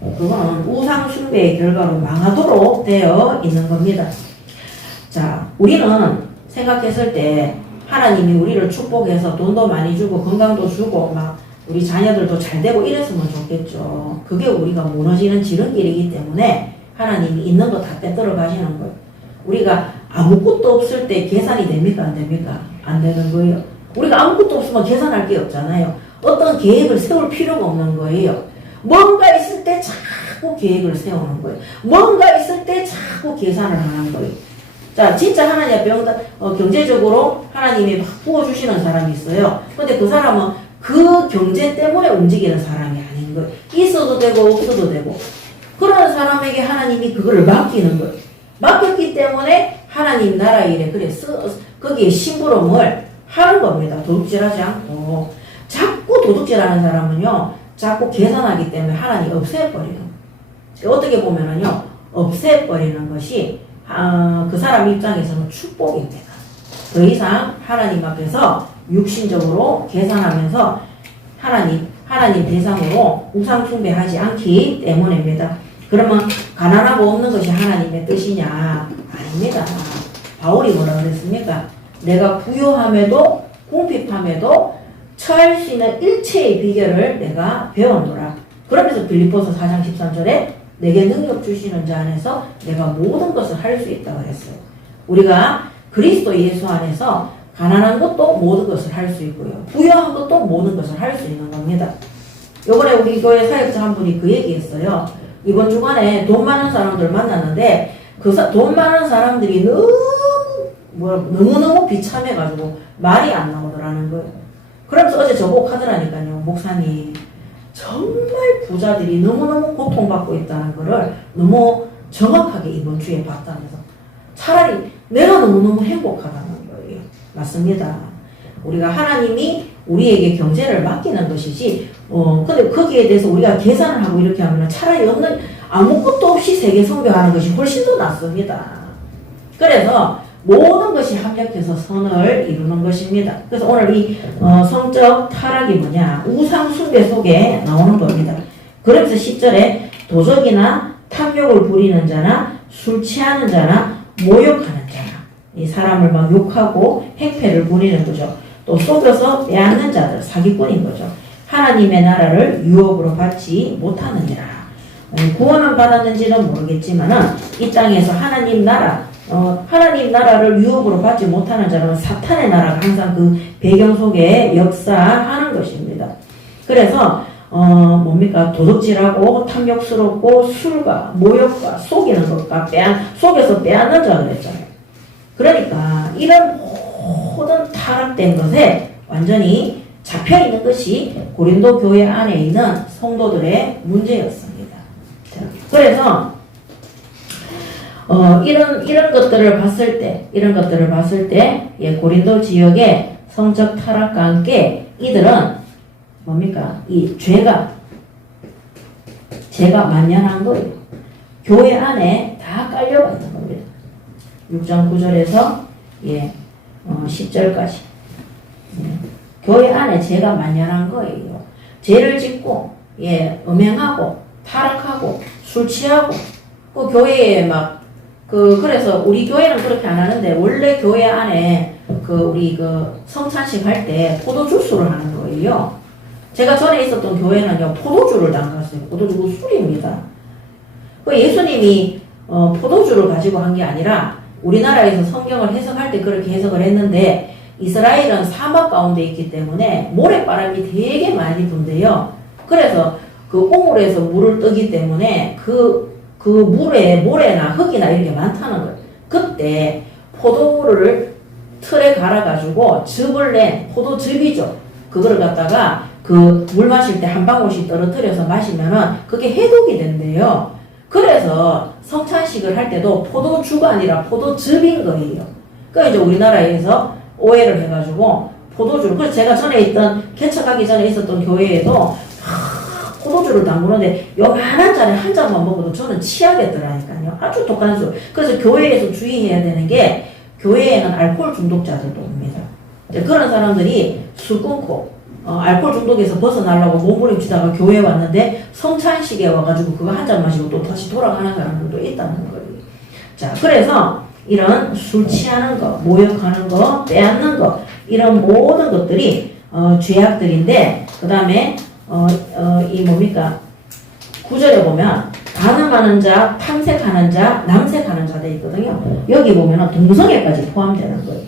그거는 우상 숭배의 결과로 망하도록 되어 있는 겁니다. 자, 우리는 생각했을 때 하나님이 우리를 축복해서 돈도 많이 주고 건강도 주고 막 우리 자녀들도 잘 되고 이랬으면 좋겠죠. 그게 우리가 무너지는 지름길이기 때문에 하나님이 있는 거 다 빼들어 가시는 거예요. 우리가 아무것도 없을 때 계산이 됩니까? 안 됩니까? 안 되는 거예요. 우리가 아무것도 없으면 계산할 게 없잖아요. 어떤 계획을 세울 필요가 없는 거예요. 뭔가 있을 때 자꾸 계획을 세우는 거예요. 뭔가 있을 때 자꾸 계산을 하는 거예요. 자, 진짜 하나님 앞에 경제적으로 하나님이 막 부어주시는 사람이 있어요. 근데 그 사람은 그 경제 때문에 움직이는 사람이 아닌 거예요. 있어도 되고 없어도 되고. 그런 사람에게 하나님이 그거를 맡기는 거예요. 맡겼기 때문에 하나님 나라 일에 거기에 심부름을 하는 겁니다. 도둑질하지 않고. 자꾸 도둑질하는 사람은요, 자꾸 계산하기 때문에 하나님 없애버려요. 어떻게 보면은요, 없애버리는 것이 그 사람 입장에서는 축복입니다. 더 이상 하나님 앞에서 육신적으로 계산하면서 하나님 대상으로 우상 숭배하지 않기 때문입니다. 그러면 가난하고 없는 것이 하나님의 뜻이냐? 아닙니다. 바울이 뭐라 그랬습니까? 내가 부유함에도 궁핍함에도 처할 수 있는 일체의 비결을 내가 배웠노라. 그러면서 빌립보서 4장 13절에 내게 능력 주시는 자 안에서 내가 모든 것을 할 수 있다고 했어요. 우리가 그리스도 예수 안에서 가난한 것도 모든 것을 할 수 있고요. 부유한 것도 모든 것을 할 수 있는 겁니다. 요번에 우리 교회 사역자 한 분이 그 얘기했어요. 이번 주간에 돈 많은 사람들 만났는데 돈 많은 사람들이 너무너무 비참해가지고 말이 안 나오더라는 거예요. 그러면서 어제 저보고 하더라니까요. 목사님, 정말 부자들이 너무너무 고통받고 있다는 거를 너무 정확하게 이번 주에 봤다면서. 차라리 내가 너무너무 행복하다는 거예요. 맞습니다. 우리가 하나님이 우리에게 경제를 맡기는 것이지, 근데 거기에 대해서 우리가 계산을 하고 이렇게 하면 차라리 아무것도 없이 세계 선교하는 것이 훨씬 더 낫습니다. 그래서 모든 것이 합력해서 선을 이루는 것입니다. 그래서 오늘 이 성적 타락이 뭐냐? 우상 숭배 속에 나오는 겁니다. 그러면서 10절에 도적이나 탐욕을 부리는 자나 술 취하는 자나 모욕하는 자나, 이 사람을 막 욕하고 행패를 부리는 거죠. 또 속여서 빼앗는 자들, 사기꾼인 거죠. 하나님의 나라를 유업으로 받지 못하느니라. 구원은 받았는지는 모르겠지만은 이 땅에서 하나님 나라를 유업으로 받지 못하는 자는 사탄의 나라가 항상 그 배경 속에 역사하는 것입니다. 그래서 뭡니까? 도둑질하고 탐욕스럽고 술과 모욕과 속이는 것과 속여서 빼앗는 자가 그랬잖아요. 그러니까 이런 모든 타락된 것에 완전히 잡혀있는 것이 고린도 교회 안에 있는 성도들의 문제였습니다. 자, 그래서 이런 것들을 봤을 때, 예, 고린도 지역의 성적 타락과 함께 이들은 뭡니까? 이 죄가 만연한 거예요. 교회 안에 다 깔려가 있는 겁니다. 6장 9절에서 예, 10절까지. 교회 안에 죄가 만연한 거예요. 죄를 짓고, 예, 음행하고, 타락하고, 술 취하고, 그 교회에 그래서 우리 교회는 그렇게 안 하는데, 원래 교회 안에 우리 성찬식 할 때 포도주스를 하는 거예요. 제가 전에 있었던 교회는요, 포도주를 담갔어요. 포도주가 술입니다. 예수님이, 포도주를 가지고 한 게 아니라, 우리나라에서 성경을 해석할 때 그렇게 해석을 했는데, 이스라엘은 사막 가운데 있기 때문에 모래바람이 되게 많이 분대요. 그래서 우물에서 물을 뜨기 때문에 그 물에 모래나 흙이나 이런 게 많다는 거예요. 그때 포도를 틀에 갈아가지고 즙을 낸 포도즙이죠. 그거를 갖다가 물 마실 때 한 방울씩 떨어뜨려서 마시면은 그게 해독이 된대요. 그래서 성찬식을 할 때도 포도주가 아니라 포도즙인 거예요. 그러니까 이제 우리나라에서 오해를 해가지고 포도주를, 그래서 제가 개척하기 전에 있었던 교회에도 포도주를 담그는데 요만한 잔에 한 잔만 먹어도 저는 취하겠더라니까요. 아주 독한 술. 그래서 교회에서 주의해야 되는 게, 교회에는 알코올 중독자들도 옵니다. 그런 사람들이 술 끊고 알코올 중독에서 벗어나려고 몸부림치다가 교회에 왔는데 성찬식에 와가지고 그거 한 잔 마시고 또 다시 돌아가는 사람들도 있다는 거예요. 자, 그래서 이런 술 취하는 거, 모욕하는 거, 빼앗는 거, 이런 모든 것들이 죄악들인데, 그 다음에 이 뭡니까? 9절에 보면 간음하는 자, 탐색하는 자, 남색하는 자 돼 있거든요. 여기 보면 동성애까지 포함되는 거예요.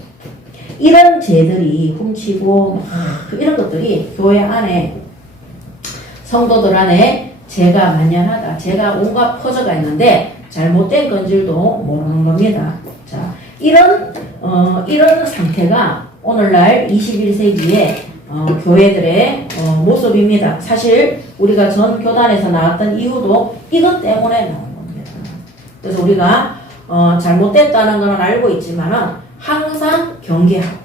이런 죄들이, 훔치고 이런 것들이 교회 안에, 성도들 안에 죄가 만연하다, 죄가 온갖 퍼져가 있는데 잘못된 건지도 모르는 겁니다. 자, 이런 상태가 오늘날 21세기의 교회들의 모습입니다. 사실 우리가 전 교단에서 나왔던 이유도 이것 때문에 나온 겁니다. 그래서 우리가 잘못됐다는 건 알고 있지만은 항상 경계하고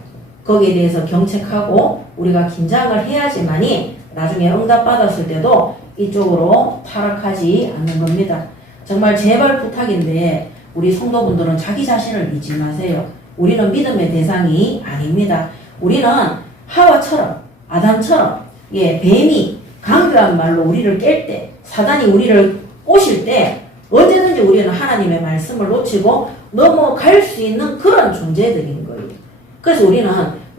거기에 대해서 경책하고 우리가 긴장을 해야지만이 나중에 응답받았을 때도 이쪽으로 타락하지 않는 겁니다. 정말 제발 부탁인데 우리 성도분들은 자기 자신을 믿지 마세요. 우리는 믿음의 대상이 아닙니다. 우리는 하와처럼, 아담처럼, 예, 뱀이 강교한 말로 우리를 깰 때, 사단이 우리를 꼬실 때 언제든지 우리는 하나님의 말씀을 놓치고 넘어갈 수 있는 그런 존재들인 거예요. 그래서 우리는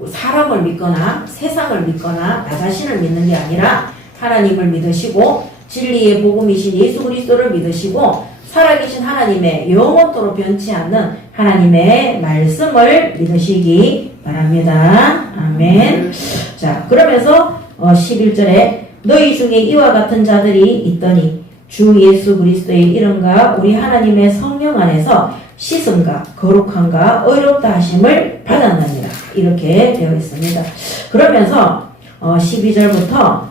사람을 믿거나 세상을 믿거나 나 자신을 믿는 게 아니라 하나님을 믿으시고 진리의 복음이신 예수 그리스도를 믿으시고 살아계신 하나님의 영원토록 변치 않는 하나님의 말씀을 믿으시기 바랍니다. 아멘. 자, 그러면서 11절에 너희 중에 이와 같은 자들이 있더니 주 예수 그리스도의 이름과 우리 하나님의 성령 안에서 씻음과 거룩함과 의롭다 하심을 받았느니라. 이렇게 되어 있습니다. 그러면서 12절부터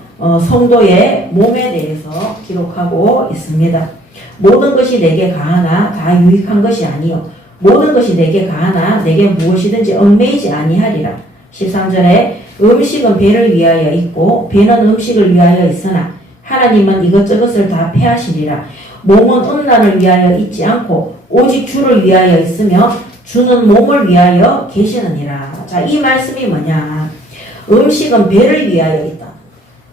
성도의 몸에 대해서 기록하고 있습니다. 모든 것이 내게 가하나 다 유익한 것이 아니요 모든 것이 내게 가하나 내게 무엇이든지 얽매이지 아니하리라. 13절에 음식은 배를 위하여 있고 배는 음식을 위하여 있으나 하나님은 이것저것을 다 패하시리라. 몸은 음란을 위하여 있지 않고 오직 주를 위하여 있으며 주는 몸을 위하여 계시느니라. 자, 이 말씀이 뭐냐? 음식은 배를 위하여 있다.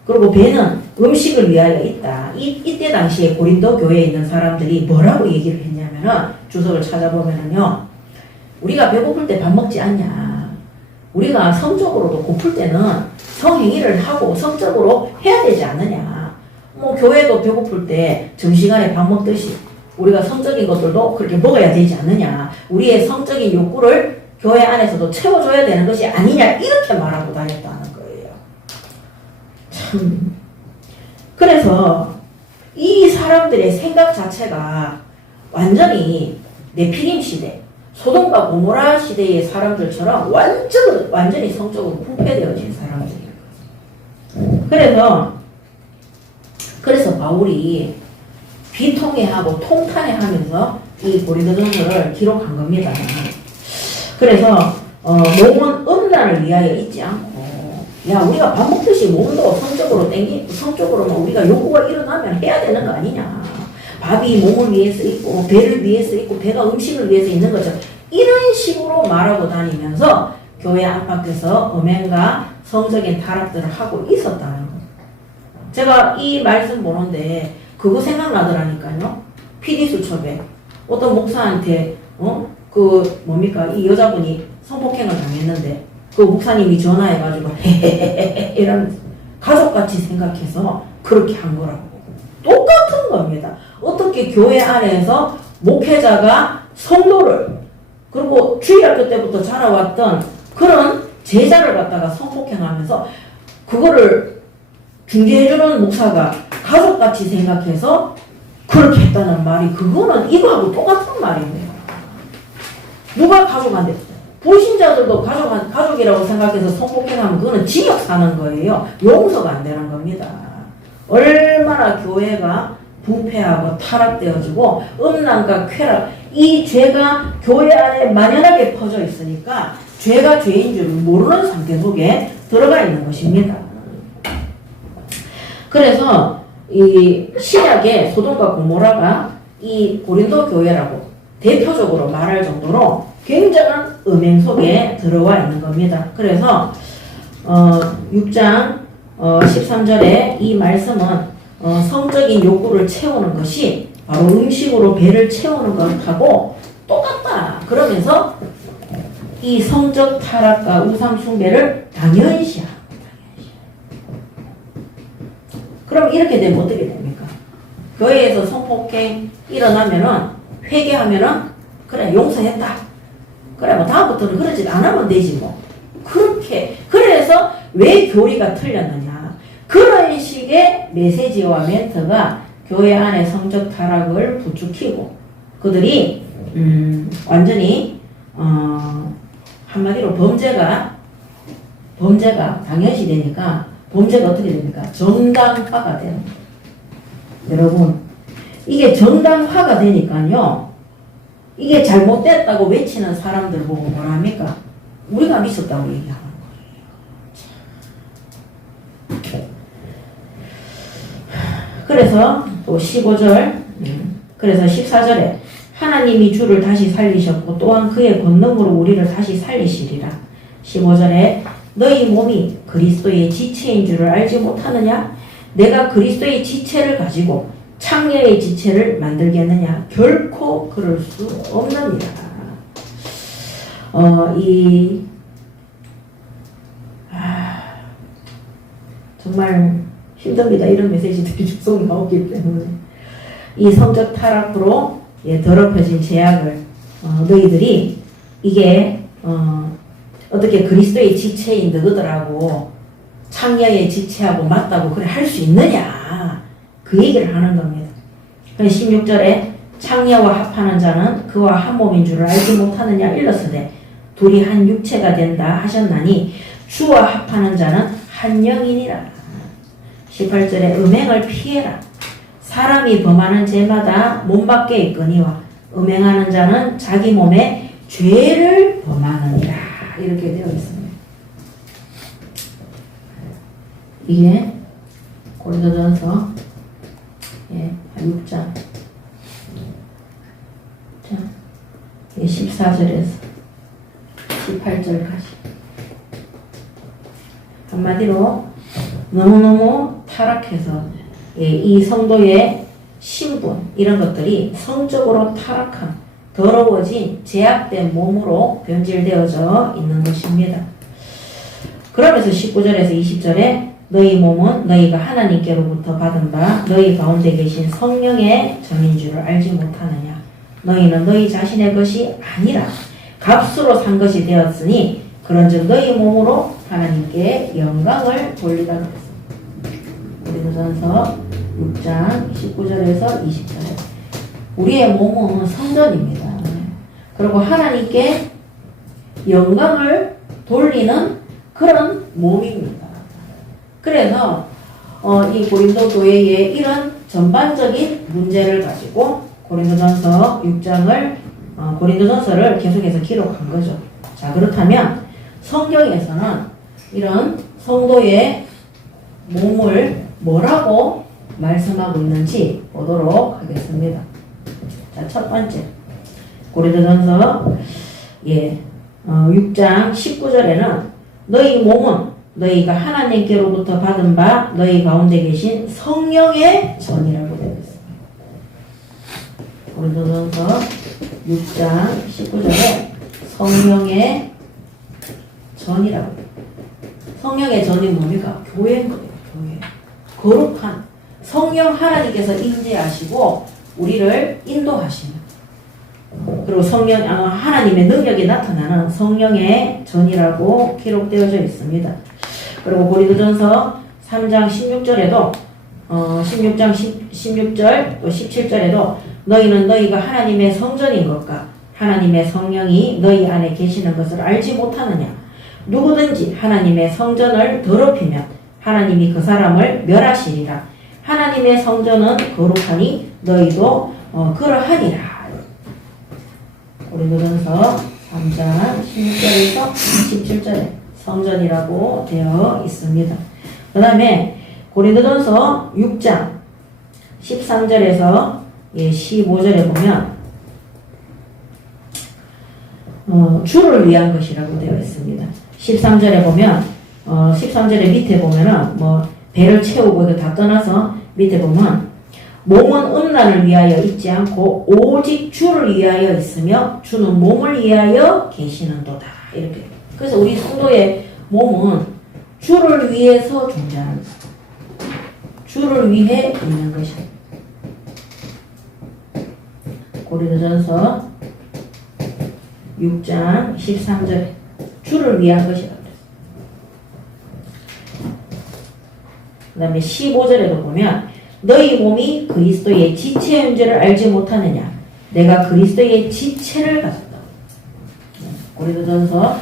그리고 배는 음식을 위하여 있다. 이때 당시에 고린도 교회에 있는 사람들이 뭐라고 얘기를 했냐면은, 주석을 찾아보면은요, 우리가 배고플 때 밥 먹지 않냐. 우리가 성적으로도 고플 때는 성행위를 하고 성적으로 해야 되지 않느냐. 뭐 교회도 배고플 때 점심시간에 밥 먹듯이 우리가 성적인 것들도 그렇게 먹어야 되지 않느냐. 우리의 성적인 욕구를 교회 안에서도 채워줘야 되는 것이 아니냐. 이렇게 말하고 다녔다는 거예요. 참 그래서 이 사람들의 생각 자체가 완전히 네피림 시대, 소돔과 고모라 시대의 사람들처럼 완전히 성적으로 부패되어진 사람들이에요. 그래서 바울이 비통해하고 통탄해하면서 이 고린도전서를 기록한 겁니다. 그래서 몸은 음란을 위하여 있지 않고, 야, 우리가 밥 먹듯이 몸도 성적으로만 우리가 욕구가 일어나면 해야 되는 거 아니냐. 밥이 몸을 위해서 있고, 배를 위해서 있고, 배가 음식을 위해서 있는 것처럼 이런 식으로 말하고 다니면서 교회 안팎에서 음행과 성적인 타락들을 하고 있었다는 거예요. 제가 이 말씀 보는데 그거 생각나더라니까요. PD수첩에 어떤 목사한테 이 여자분이 성폭행을 당했는데 그 목사님이 전화해가지고 이런 가족같이 생각해서 그렇게 한 거라고. 똑같은 겁니다. 어떻게 교회 안에서 목회자가 성도를, 그리고 주일학교 때부터 자라왔던 그런 제자를 갖다가 성폭행하면서 그거를 중재해주는 목사가 가족같이 생각해서 그렇게 했다는 말이, 그거는 이거하고 똑같은 말이에요. 누가 가족한테, 불신자들도 가족이라고 생각해서 성폭행하면 그거는 징역 사는 거예요. 용서가 안 되는 겁니다. 얼마나 교회가 부패하고 타락되어지고 음란과 쾌락, 이 죄가 교회 안에 만연하게 퍼져 있으니까 죄가 죄인 줄 모르는 상태 속에 들어가 있는 것입니다. 그래서 이 신약의 소돔과 고모라가 이 고린도 교회라고 대표적으로 말할 정도로 굉장한 음행 속에 들어와 있는 겁니다. 그래서 6장 13절에 이 말씀은 성적인 욕구를 채우는 것이 바로 음식으로 배를 채우는 것하고 똑같다. 그러면서 이 성적 타락과 우상 숭배를 당연시하고. 그럼 이렇게 되면 어떻게 됩니까? 교회에서 성폭행 일어나면은 회개하면은 그래 용서했다. 그래 뭐 다음부터는 그러지 안 하면 되지 뭐. 그렇게. 그래서 왜 교리가 틀렸느냐. 그런 식의 메시지와 멘트가 교회 안에 성적 타락을 부추기고 그들이 완전히 한마디로 범죄가 당연시 되니까 범죄가 어떻게 됩니까? 정당화가 돼요. 여러분, 이게 정당화가 되니까요, 이게 잘못됐다고 외치는 사람들 보고 뭐라 합니까? 우리가 미쳤다고 얘기하는 거예요. 그래서 또 15절, 그래서 14절에 하나님이 주를 다시 살리셨고 또한 그의 권능으로 우리를 다시 살리시리라. 15절에 너희 몸이 그리스도의 지체인 줄을 알지 못하느냐? 내가 그리스도의 지체를 가지고 창녀의 지체를 만들겠느냐? 결코 그럴 수 없느니라. 정말 힘듭니다. 이런 메시지들이 계속 나오기 때문에. 이 성적 타락으로 더럽혀진 제약을 너희들이 이게 어떻게 그리스도의 지체인 너희들하고 창녀의 지체하고 맞다고 그래 할 수 있느냐, 그 얘기를 하는 겁니다. 16절에 창녀와 합하는 자는 그와 한 몸인 줄을 알지 못하느냐 일렀으되 둘이 한 육체가 된다 하셨나니 주와 합하는 자는 한 영이니라. 18절에 음행을 피해라. 사람이 범하는 죄마다 몸 밖에 있거니와 음행하는 자는 자기 몸에 죄를 범하느니라. 이렇게 되어 있습니다. 이게 고린도전서 6장 자, 14절에서 18절까지 한마디로 너무너무 타락해서 이 성도의 신분 이런 것들이 성적으로 타락한 더러워진 제약된 몸으로 변질되어져 있는 것입니다. 그러면서 19절에서 20절에 너희 몸은 너희가 하나님께로부터 받은 바 너희 가운데 계신 성령의 점인 줄을 알지 못하느냐. 너희는 너희 자신의 것이 아니라 값으로 산 것이 되었으니 그런즉 너희 몸으로 하나님께 영광을 돌리라 그랬습니다. 고린도전서 6장 19절에서 20절에 우리의 몸은 성전입니다. 그리고 하나님께 영광을 돌리는 그런 몸입니다. 그래서 이 고린도 교회의 이런 전반적인 문제를 가지고 고린도전서 6장을 고린도전서를 계속해서 기록한 거죠. 자, 그렇다면 성경에서는 이런 성도의 몸을 뭐라고 말씀하고 있는지 보도록 하겠습니다. 자, 첫 번째 고린도전서 6장 19절에는 너희 몸은 너희가 하나님께로부터 받은 바 너희 가운데 계신 성령의 전이라고 되어 있습니다. 고린도전서 6장 19절에 성령의 전이라고. 성령의 전이 뭡니까? 교회인 거예요. 교회. 거룩한 성령 하나님께서 임재하시고 우리를 인도하시는, 그리고 성령 하나님의 능력이 나타나는 성령의 전이라고 기록되어져 있습니다. 그리고 고린도전서 3장 16절에도 16장 16절 또 17절에도 너희는 너희가 하나님의 성전인 것과 하나님의 성령이 너희 안에 계시는 것을 알지 못하느냐. 누구든지 하나님의 성전을 더럽히면 하나님이 그 사람을 멸하시리라. 하나님의 성전은 거룩하니 너희도 그러하니라. 고린도전서 3장 16절에서 17절에 성전이라고 되어 있습니다. 그 다음에 고린도전서 6장 13절에서 15절에 보면 주를 위한 것이라고 되어 있습니다. 13절에 보면 13절에 밑에 보면은 배를 채우고 이거 다 떠나서 밑에 보면 몸은 음란을 위하여 있지 않고 오직 주를 위하여 있으며 주는 몸을 위하여 계시는도다. 이렇게. 그래서 우리 성도의 몸은 주를 위해서 존재하는 것. 주를 위해 있는 것이다. 고린도전서 6장 13절에 주를 위한 것이라고 그랬어요. 그 다음에 15절에도 보면 너희 몸이 그리스도의 지체인 줄을 알지 못하느냐. 내가 그리스도의 지체를 가졌다. 고린도전서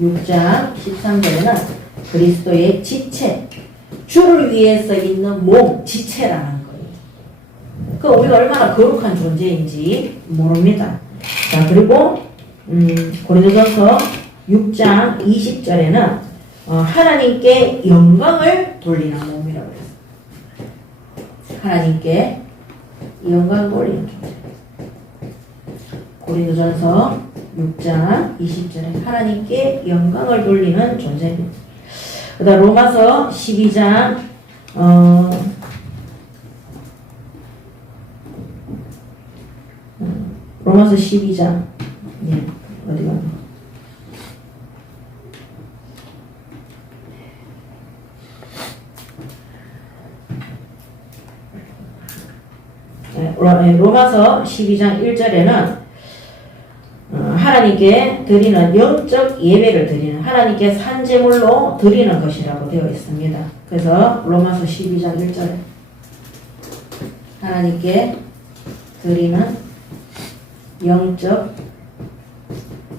6장 13절에는 그리스도의 지체, 주를 위해서 있는 몸, 지체라는 거예요. 그 우리가 얼마나 거룩한 존재인지 모릅니다. 자, 그리고 고린도전서 6장 20절에는 하나님께 영광을 돌리는 몸이라고 했어요. 하나님께 영광 돌리는 존재. 고린도전서 6장 20절에 하나님께 영광을 돌리는 존재입니다. 그 다음 로마서 12장 로마서 12장 어디 갔나? 로마서 12장 1절에는 하나님께 드리는 영적 예배를 드리는, 하나님께 산제물로 드리는 것이라고 되어 있습니다. 그래서 로마서 12장 1절에 하나님께 드리는 영적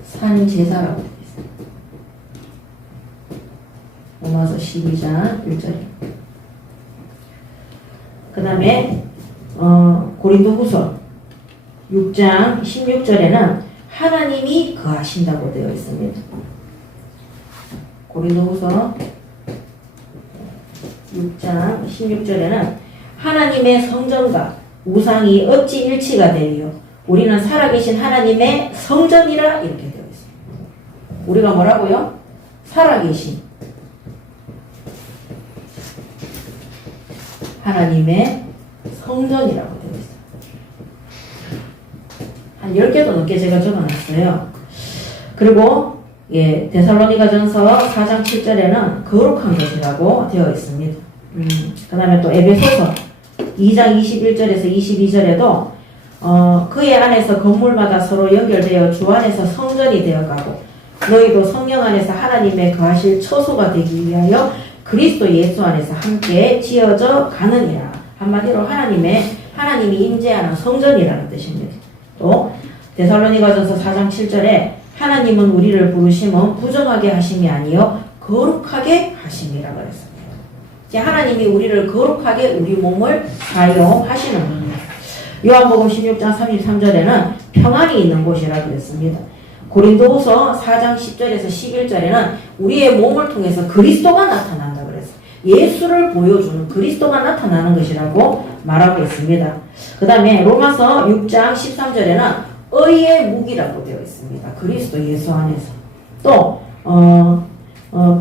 산제사라고 되어 있습니다. 로마서 12장 1절에. 그 다음에 고린도후서 6장 16절에는 하나님이 거하신다고 되어 있습니다. 고린도후서 6장 16절에는 하나님의 성전과 우상이 어찌 일치가 되리요? 우리는 살아계신 하나님의 성전이라 이렇게 되어 있습니다. 우리가 뭐라고요? 살아계신 하나님의 성전이라고 되어 있어요. 한 10개도 넘게 제가 적어놨어요. 그리고 데살로니가전서 4장 7절에는 거룩한 것이라고 되어 있습니다. 그 다음에 또 에베소서 2장 21절에서 22절에도 그의 안에서 건물마다 서로 연결되어 주 안에서 성전이 되어가고 너희도 성령 안에서 하나님의 거하실 처소가 되기 위하여 그리스도 예수 안에서 함께 지어져 가느니라. 한마디로 하나님이 임재하는 성전이라는 뜻입니다. 또 데살로니가전서 4장 7절에 하나님은 우리를 부르심은 부정하게 하심이 아니요 거룩하게 하심이라 그랬습니다. 이제 하나님이 우리를 거룩하게 우리 몸을 사용하시는 겁니다. 요한복음 16장 33절에는 평안이 있는 곳이라 그랬습니다. 고린도후서 4장 10절에서 11절에는 우리의 몸을 통해서 그리스도가 나타난다 그랬어요. 예수를 보여주는 그리스도가 나타나는 것이라고 말하고 있습니다. 그 다음에 로마서 6장 13절에는 의의 무기라고 되어 있습니다. 그리스도 예수 안에서. 또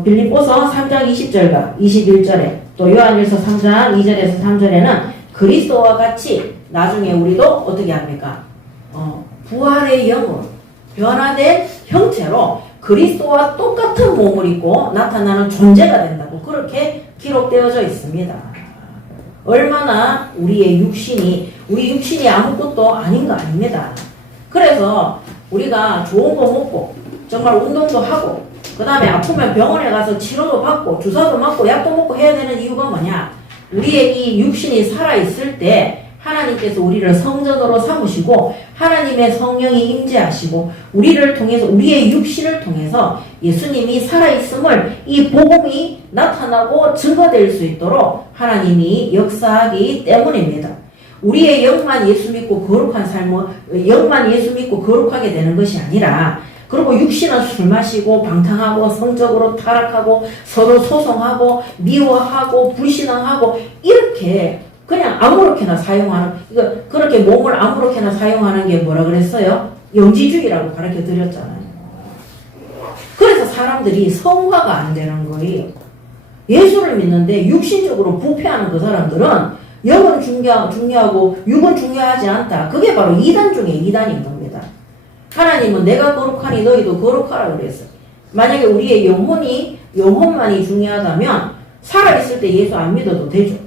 빌립보서 3장 20절과 21절에 또 요한일서 3장 2절에서 3절에는 그리스도와 같이 나중에 우리도 어떻게 합니까? 부활의 영으로 변화된 형체로 그리스도와 똑같은 몸을 입고 나타나는 존재가 된다고 그렇게 기록되어져 있습니다. 얼마나 우리 육신이 아무것도 아닌 거 아닙니다. 그래서 우리가 좋은 거 먹고 정말 운동도 하고 그 다음에 아프면 병원에 가서 치료도 받고 주사도 맞고 약도 먹고 해야 되는 이유가 뭐냐? 우리의 이 육신이 살아있을 때 하나님께서 우리를 성전으로 삼으시고 하나님의 성령이 임재하시고 우리를 통해서 우리의 육신을 통해서 예수님이 살아있음을 이 복음이 나타나고 증거될 수 있도록 하나님이 역사하기 때문입니다. 우리의 영만 예수 믿고 거룩한 삶을 영만 예수 믿고 거룩하게 되는 것이 아니라 그리고 육신은 술 마시고 방탕하고 성적으로 타락하고 서로 소송하고 미워하고 불신앙하고 이렇게 그냥 아무렇게나 사용하는 그렇게 몸을 아무렇게나 사용하는 게 뭐라 그랬어요? 영지주의라고 가르쳐 드렸잖아요. 그래서 사람들이 성화가 안 되는 거예요. 예수를 믿는데 육신적으로 부패하는 그 사람들은 영은 중요하고 육은 중요하지 않다. 그게 바로 이단 중에 이단인 겁니다. 하나님은 내가 거룩하니 너희도 거룩하라 그랬어요. 만약에 우리의 영혼만이 중요하다면 살아있을 때 예수 안 믿어도 되죠.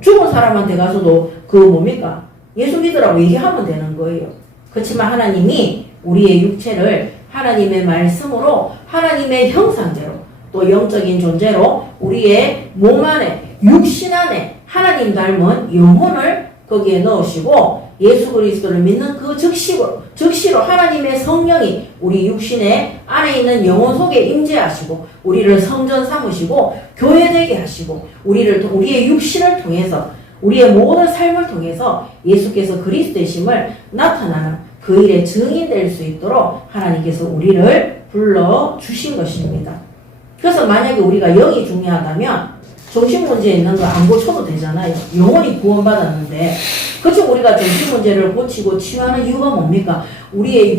죽은 사람한테 가서도 뭡니까? 예수 믿으라고 얘기하면 되는 거예요. 그렇지만 하나님이 우리의 육체를 하나님의 말씀으로 하나님의 형상대로 또 영적인 존재로 우리의 몸 안에 육신 안에 하나님 닮은 영혼을 거기에 넣으시고 예수 그리스도를 믿는 그 즉시로 하나님의 성령이 우리 육신의 안에 있는 영혼 속에 임재하시고 우리를 성전 삼으시고 교회되게 하시고 우리의 육신을 통해서 우리의 모든 삶을 통해서 예수께서 그리스도이심을 나타나는 그 일의 증인될 수 있도록 하나님께서 우리를 불러주신 것입니다. 그래서 만약에 우리가 영이 중요하다면 정신문제 있는 거 안 고쳐도 되잖아요. 영혼이 구원받았는데. 그쵸? 우리가 정신문제를 고치고 치유하는 이유가 뭡니까? 우리의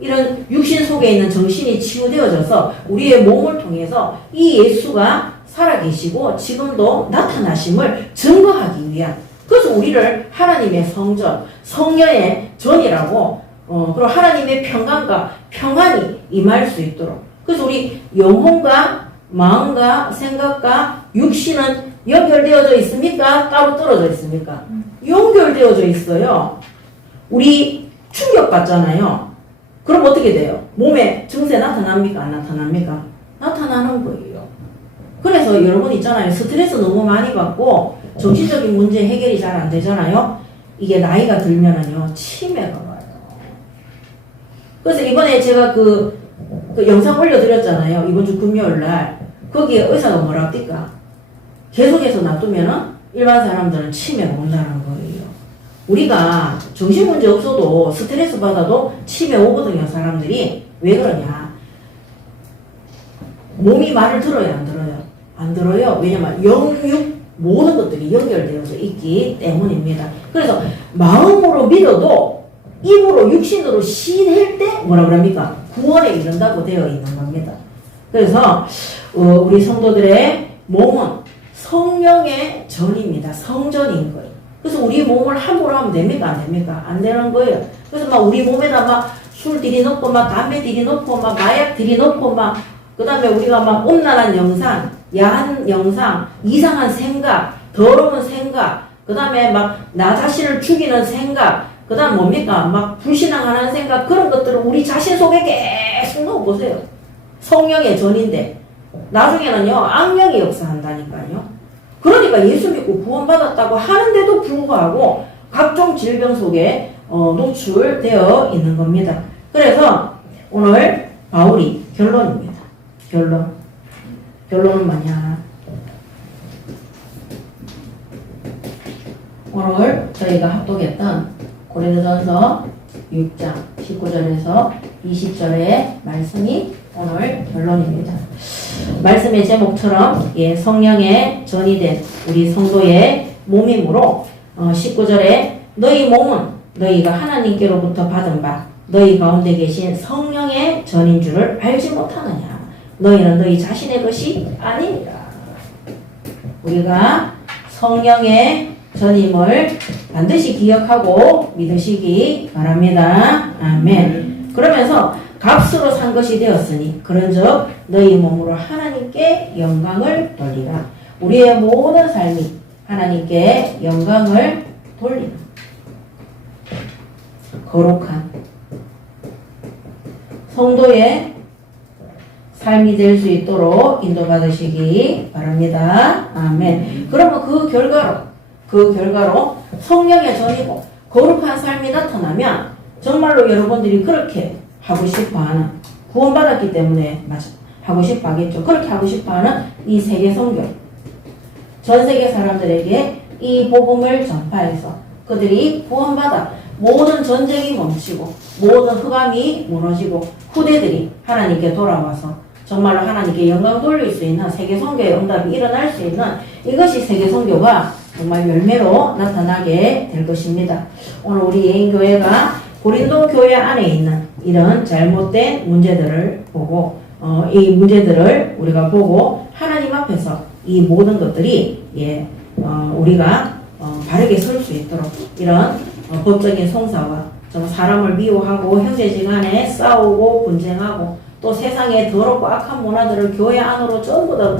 이런 육신 속에 있는 정신이 치유되어져서 우리의 몸을 통해서 이 예수가 살아계시고 지금도 나타나심을 증거하기 위한. 그래서 우리를 하나님의 성전, 성령의 전이라고, 그리고 하나님의 평강과 평안이 임할 수 있도록. 그래서 우리 영혼과 마음과 생각과 육신은 연결되어져 있습니까? 따로 떨어져 있습니까? 연결되어져 있어요. 우리 충격받잖아요. 그럼 어떻게 돼요? 몸에 증세 나타납니까? 안 나타납니까? 나타나는 거예요. 그래서 여러분 있잖아요. 스트레스 너무 많이 받고 정신적인 문제 해결이 잘 안 되잖아요. 이게 나이가 들면은요, 치매가 와요. 그래서 이번에 제가 그 영상 올려드렸잖아요. 이번 주 금요일 날. 거기에 의사가 뭐라고 합니까? 계속해서 놔두면은 일반 사람들은 치매가 온다는 거예요. 우리가 정신문제 없어도 스트레스 받아도 치매 오거든요, 사람들이. 왜 그러냐? 몸이 말을 들어요, 안 들어요? 안 들어요. 왜냐면 영육 모든 것들이 연결되어서 있기 때문입니다. 그래서 마음으로 믿어도 입으로 육신으로 시인할 때 뭐라 그럽니까? 구원에 이른다고 되어 있는 겁니다. 그래서 우리 성도들의 몸은 성령의 전입니다. 성전인 거예요. 그래서 우리 몸을 함부로 하면 됩니까? 안 됩니까? 안 되는 거예요. 그래서 막 우리 몸에다 막 술 들이넣고 막 담배 들이넣고 막 마약 들이넣고 막 그 다음에 우리가 막 음란한 영상, 야한 영상, 이상한 생각, 더러운 생각, 그 다음에 막 나 자신을 죽이는 생각, 그 다음 뭡니까? 막 불신앙하는 생각, 그런 것들을 우리 자신 속에 계속 넣어보세요. 성령의 전인데. 나중에는요, 악령이 역사한다니까요. 그러니까 예수 믿고 구원받았다고 하는데도 불구하고 각종 질병 속에 노출되어 있는 겁니다. 그래서 오늘 바울이 결론입니다. 결론은 뭐냐? 오늘 저희가 합독했던 고린도전서 6장 19절에서 20절의 말씀이 오늘 결론입니다. 말씀의 제목처럼 성령의 전이 된 우리 성도의 몸이므로 19절에 너희 몸은 너희가 하나님께로부터 받은 바 너희 가운데 계신 성령의 전인 줄을 알지 못하느냐. 너희는 너희 자신의 것이 아니니라. 우리가 성령의 전임을 반드시 기억하고 믿으시기 바랍니다. 아멘. 그러면서 값으로 산 것이 되었으니 그런즉 너희 몸으로 하나님께 영광을 돌리라. 우리의 모든 삶이 하나님께 영광을 돌리라. 거룩한 성도의 삶이 될 수 있도록 인도받으시기 바랍니다. 아멘. 그러면 그 결과로 성령의 전이고 거룩한 삶이 나타나면 정말로 여러분들이 그렇게 하고 싶어하는, 구원받았기 때문에 하고 싶어 하겠죠. 그렇게 하고 싶어하는 이 세계 선교, 전 세계 사람들에게 이 복음을 전파해서 그들이 구원받아 모든 전쟁이 멈추고 모든 흑암이 무너지고 후대들이 하나님께 돌아와서 정말로 하나님께 영광 돌릴 수 있는 세계 선교의 응답이 일어날 수 있는 이것이 세계 선교가 정말 열매로 나타나게 될 것입니다. 오늘 우리 예인교회가 고린도 교회 안에 있는 이런 잘못된 문제들을 보고 이 문제들을 우리가 보고 하나님 앞에서 이 모든 것들이 우리가 바르게 설 수 있도록 이런 법적인 송사와 사람을 미워하고 형제지간에 싸우고 분쟁하고 또 세상에 더럽고 악한 문화들을 교회 안으로 전부 다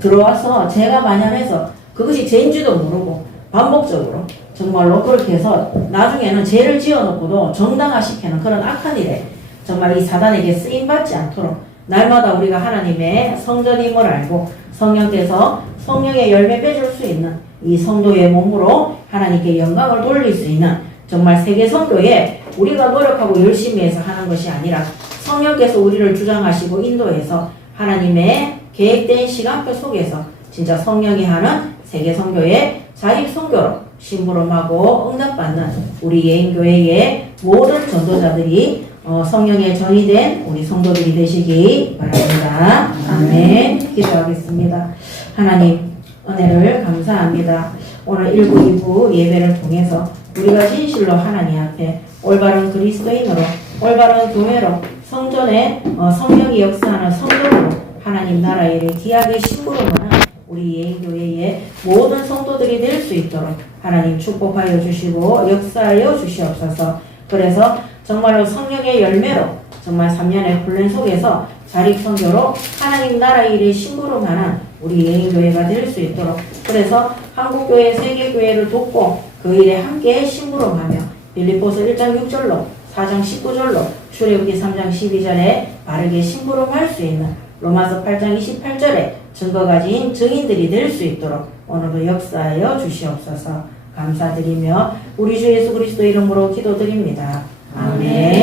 들어와서 제가 만연해서 그것이 죄인지도 모르고 반복적으로 정말로 그렇게 해서 나중에는 죄를 지어놓고도 정당화시키는 그런 악한 일에 정말 이 사단에게 쓰임받지 않도록 날마다 우리가 하나님의 성전임을 알고 성령께서 성령의 열매 맺을 수 있는 이 성도의 몸으로 하나님께 영광을 돌릴 수 있는 정말 세계 선교에 우리가 노력하고 열심히 해서 하는 것이 아니라 성령께서 우리를 주장하시고 인도해서 하나님의 계획된 시간표 속에서 진짜 성령이 하는 세계 선교의 자립 선교로 심부름하고 응답받는 우리 예인교회의 모든 전도자들이 성령의 전이 된 우리 성도들이 되시기 바랍니다. 아멘. 기도하겠습니다. 하나님 은혜를 감사합니다. 오늘 1부 2부 예배를 통해서 우리가 진실로 하나님 앞에 올바른 그리스도인으로 올바른 교회로 성전에 성령이 역사하는 성도로 하나님 나라 일을 귀하게 심부름하는 우리 예인교회의 모든 성도들이 될 수 있도록 하나님 축복하여 주시고 역사하여 주시옵소서. 그래서 정말로 성령의 열매로 정말 3년의 훈련 속에서 자립선교로 하나님 나라 일을 심부름하는 우리 예인교회가 될 수 있도록 그래서 한국교회 세계교회를 돕고 그 일에 함께 심부름하며 빌립보서 1장 6절로 4장 19절로 출애굽기 3장 12절에 바르게 심부름할 수 있는 로마서 8장 28절에 증거 가진 증인들이 될 수 있도록 오늘도 역사하여 주시옵소서. 감사드리며 우리 주 예수 그리스도 이름으로 기도드립니다. 아멘.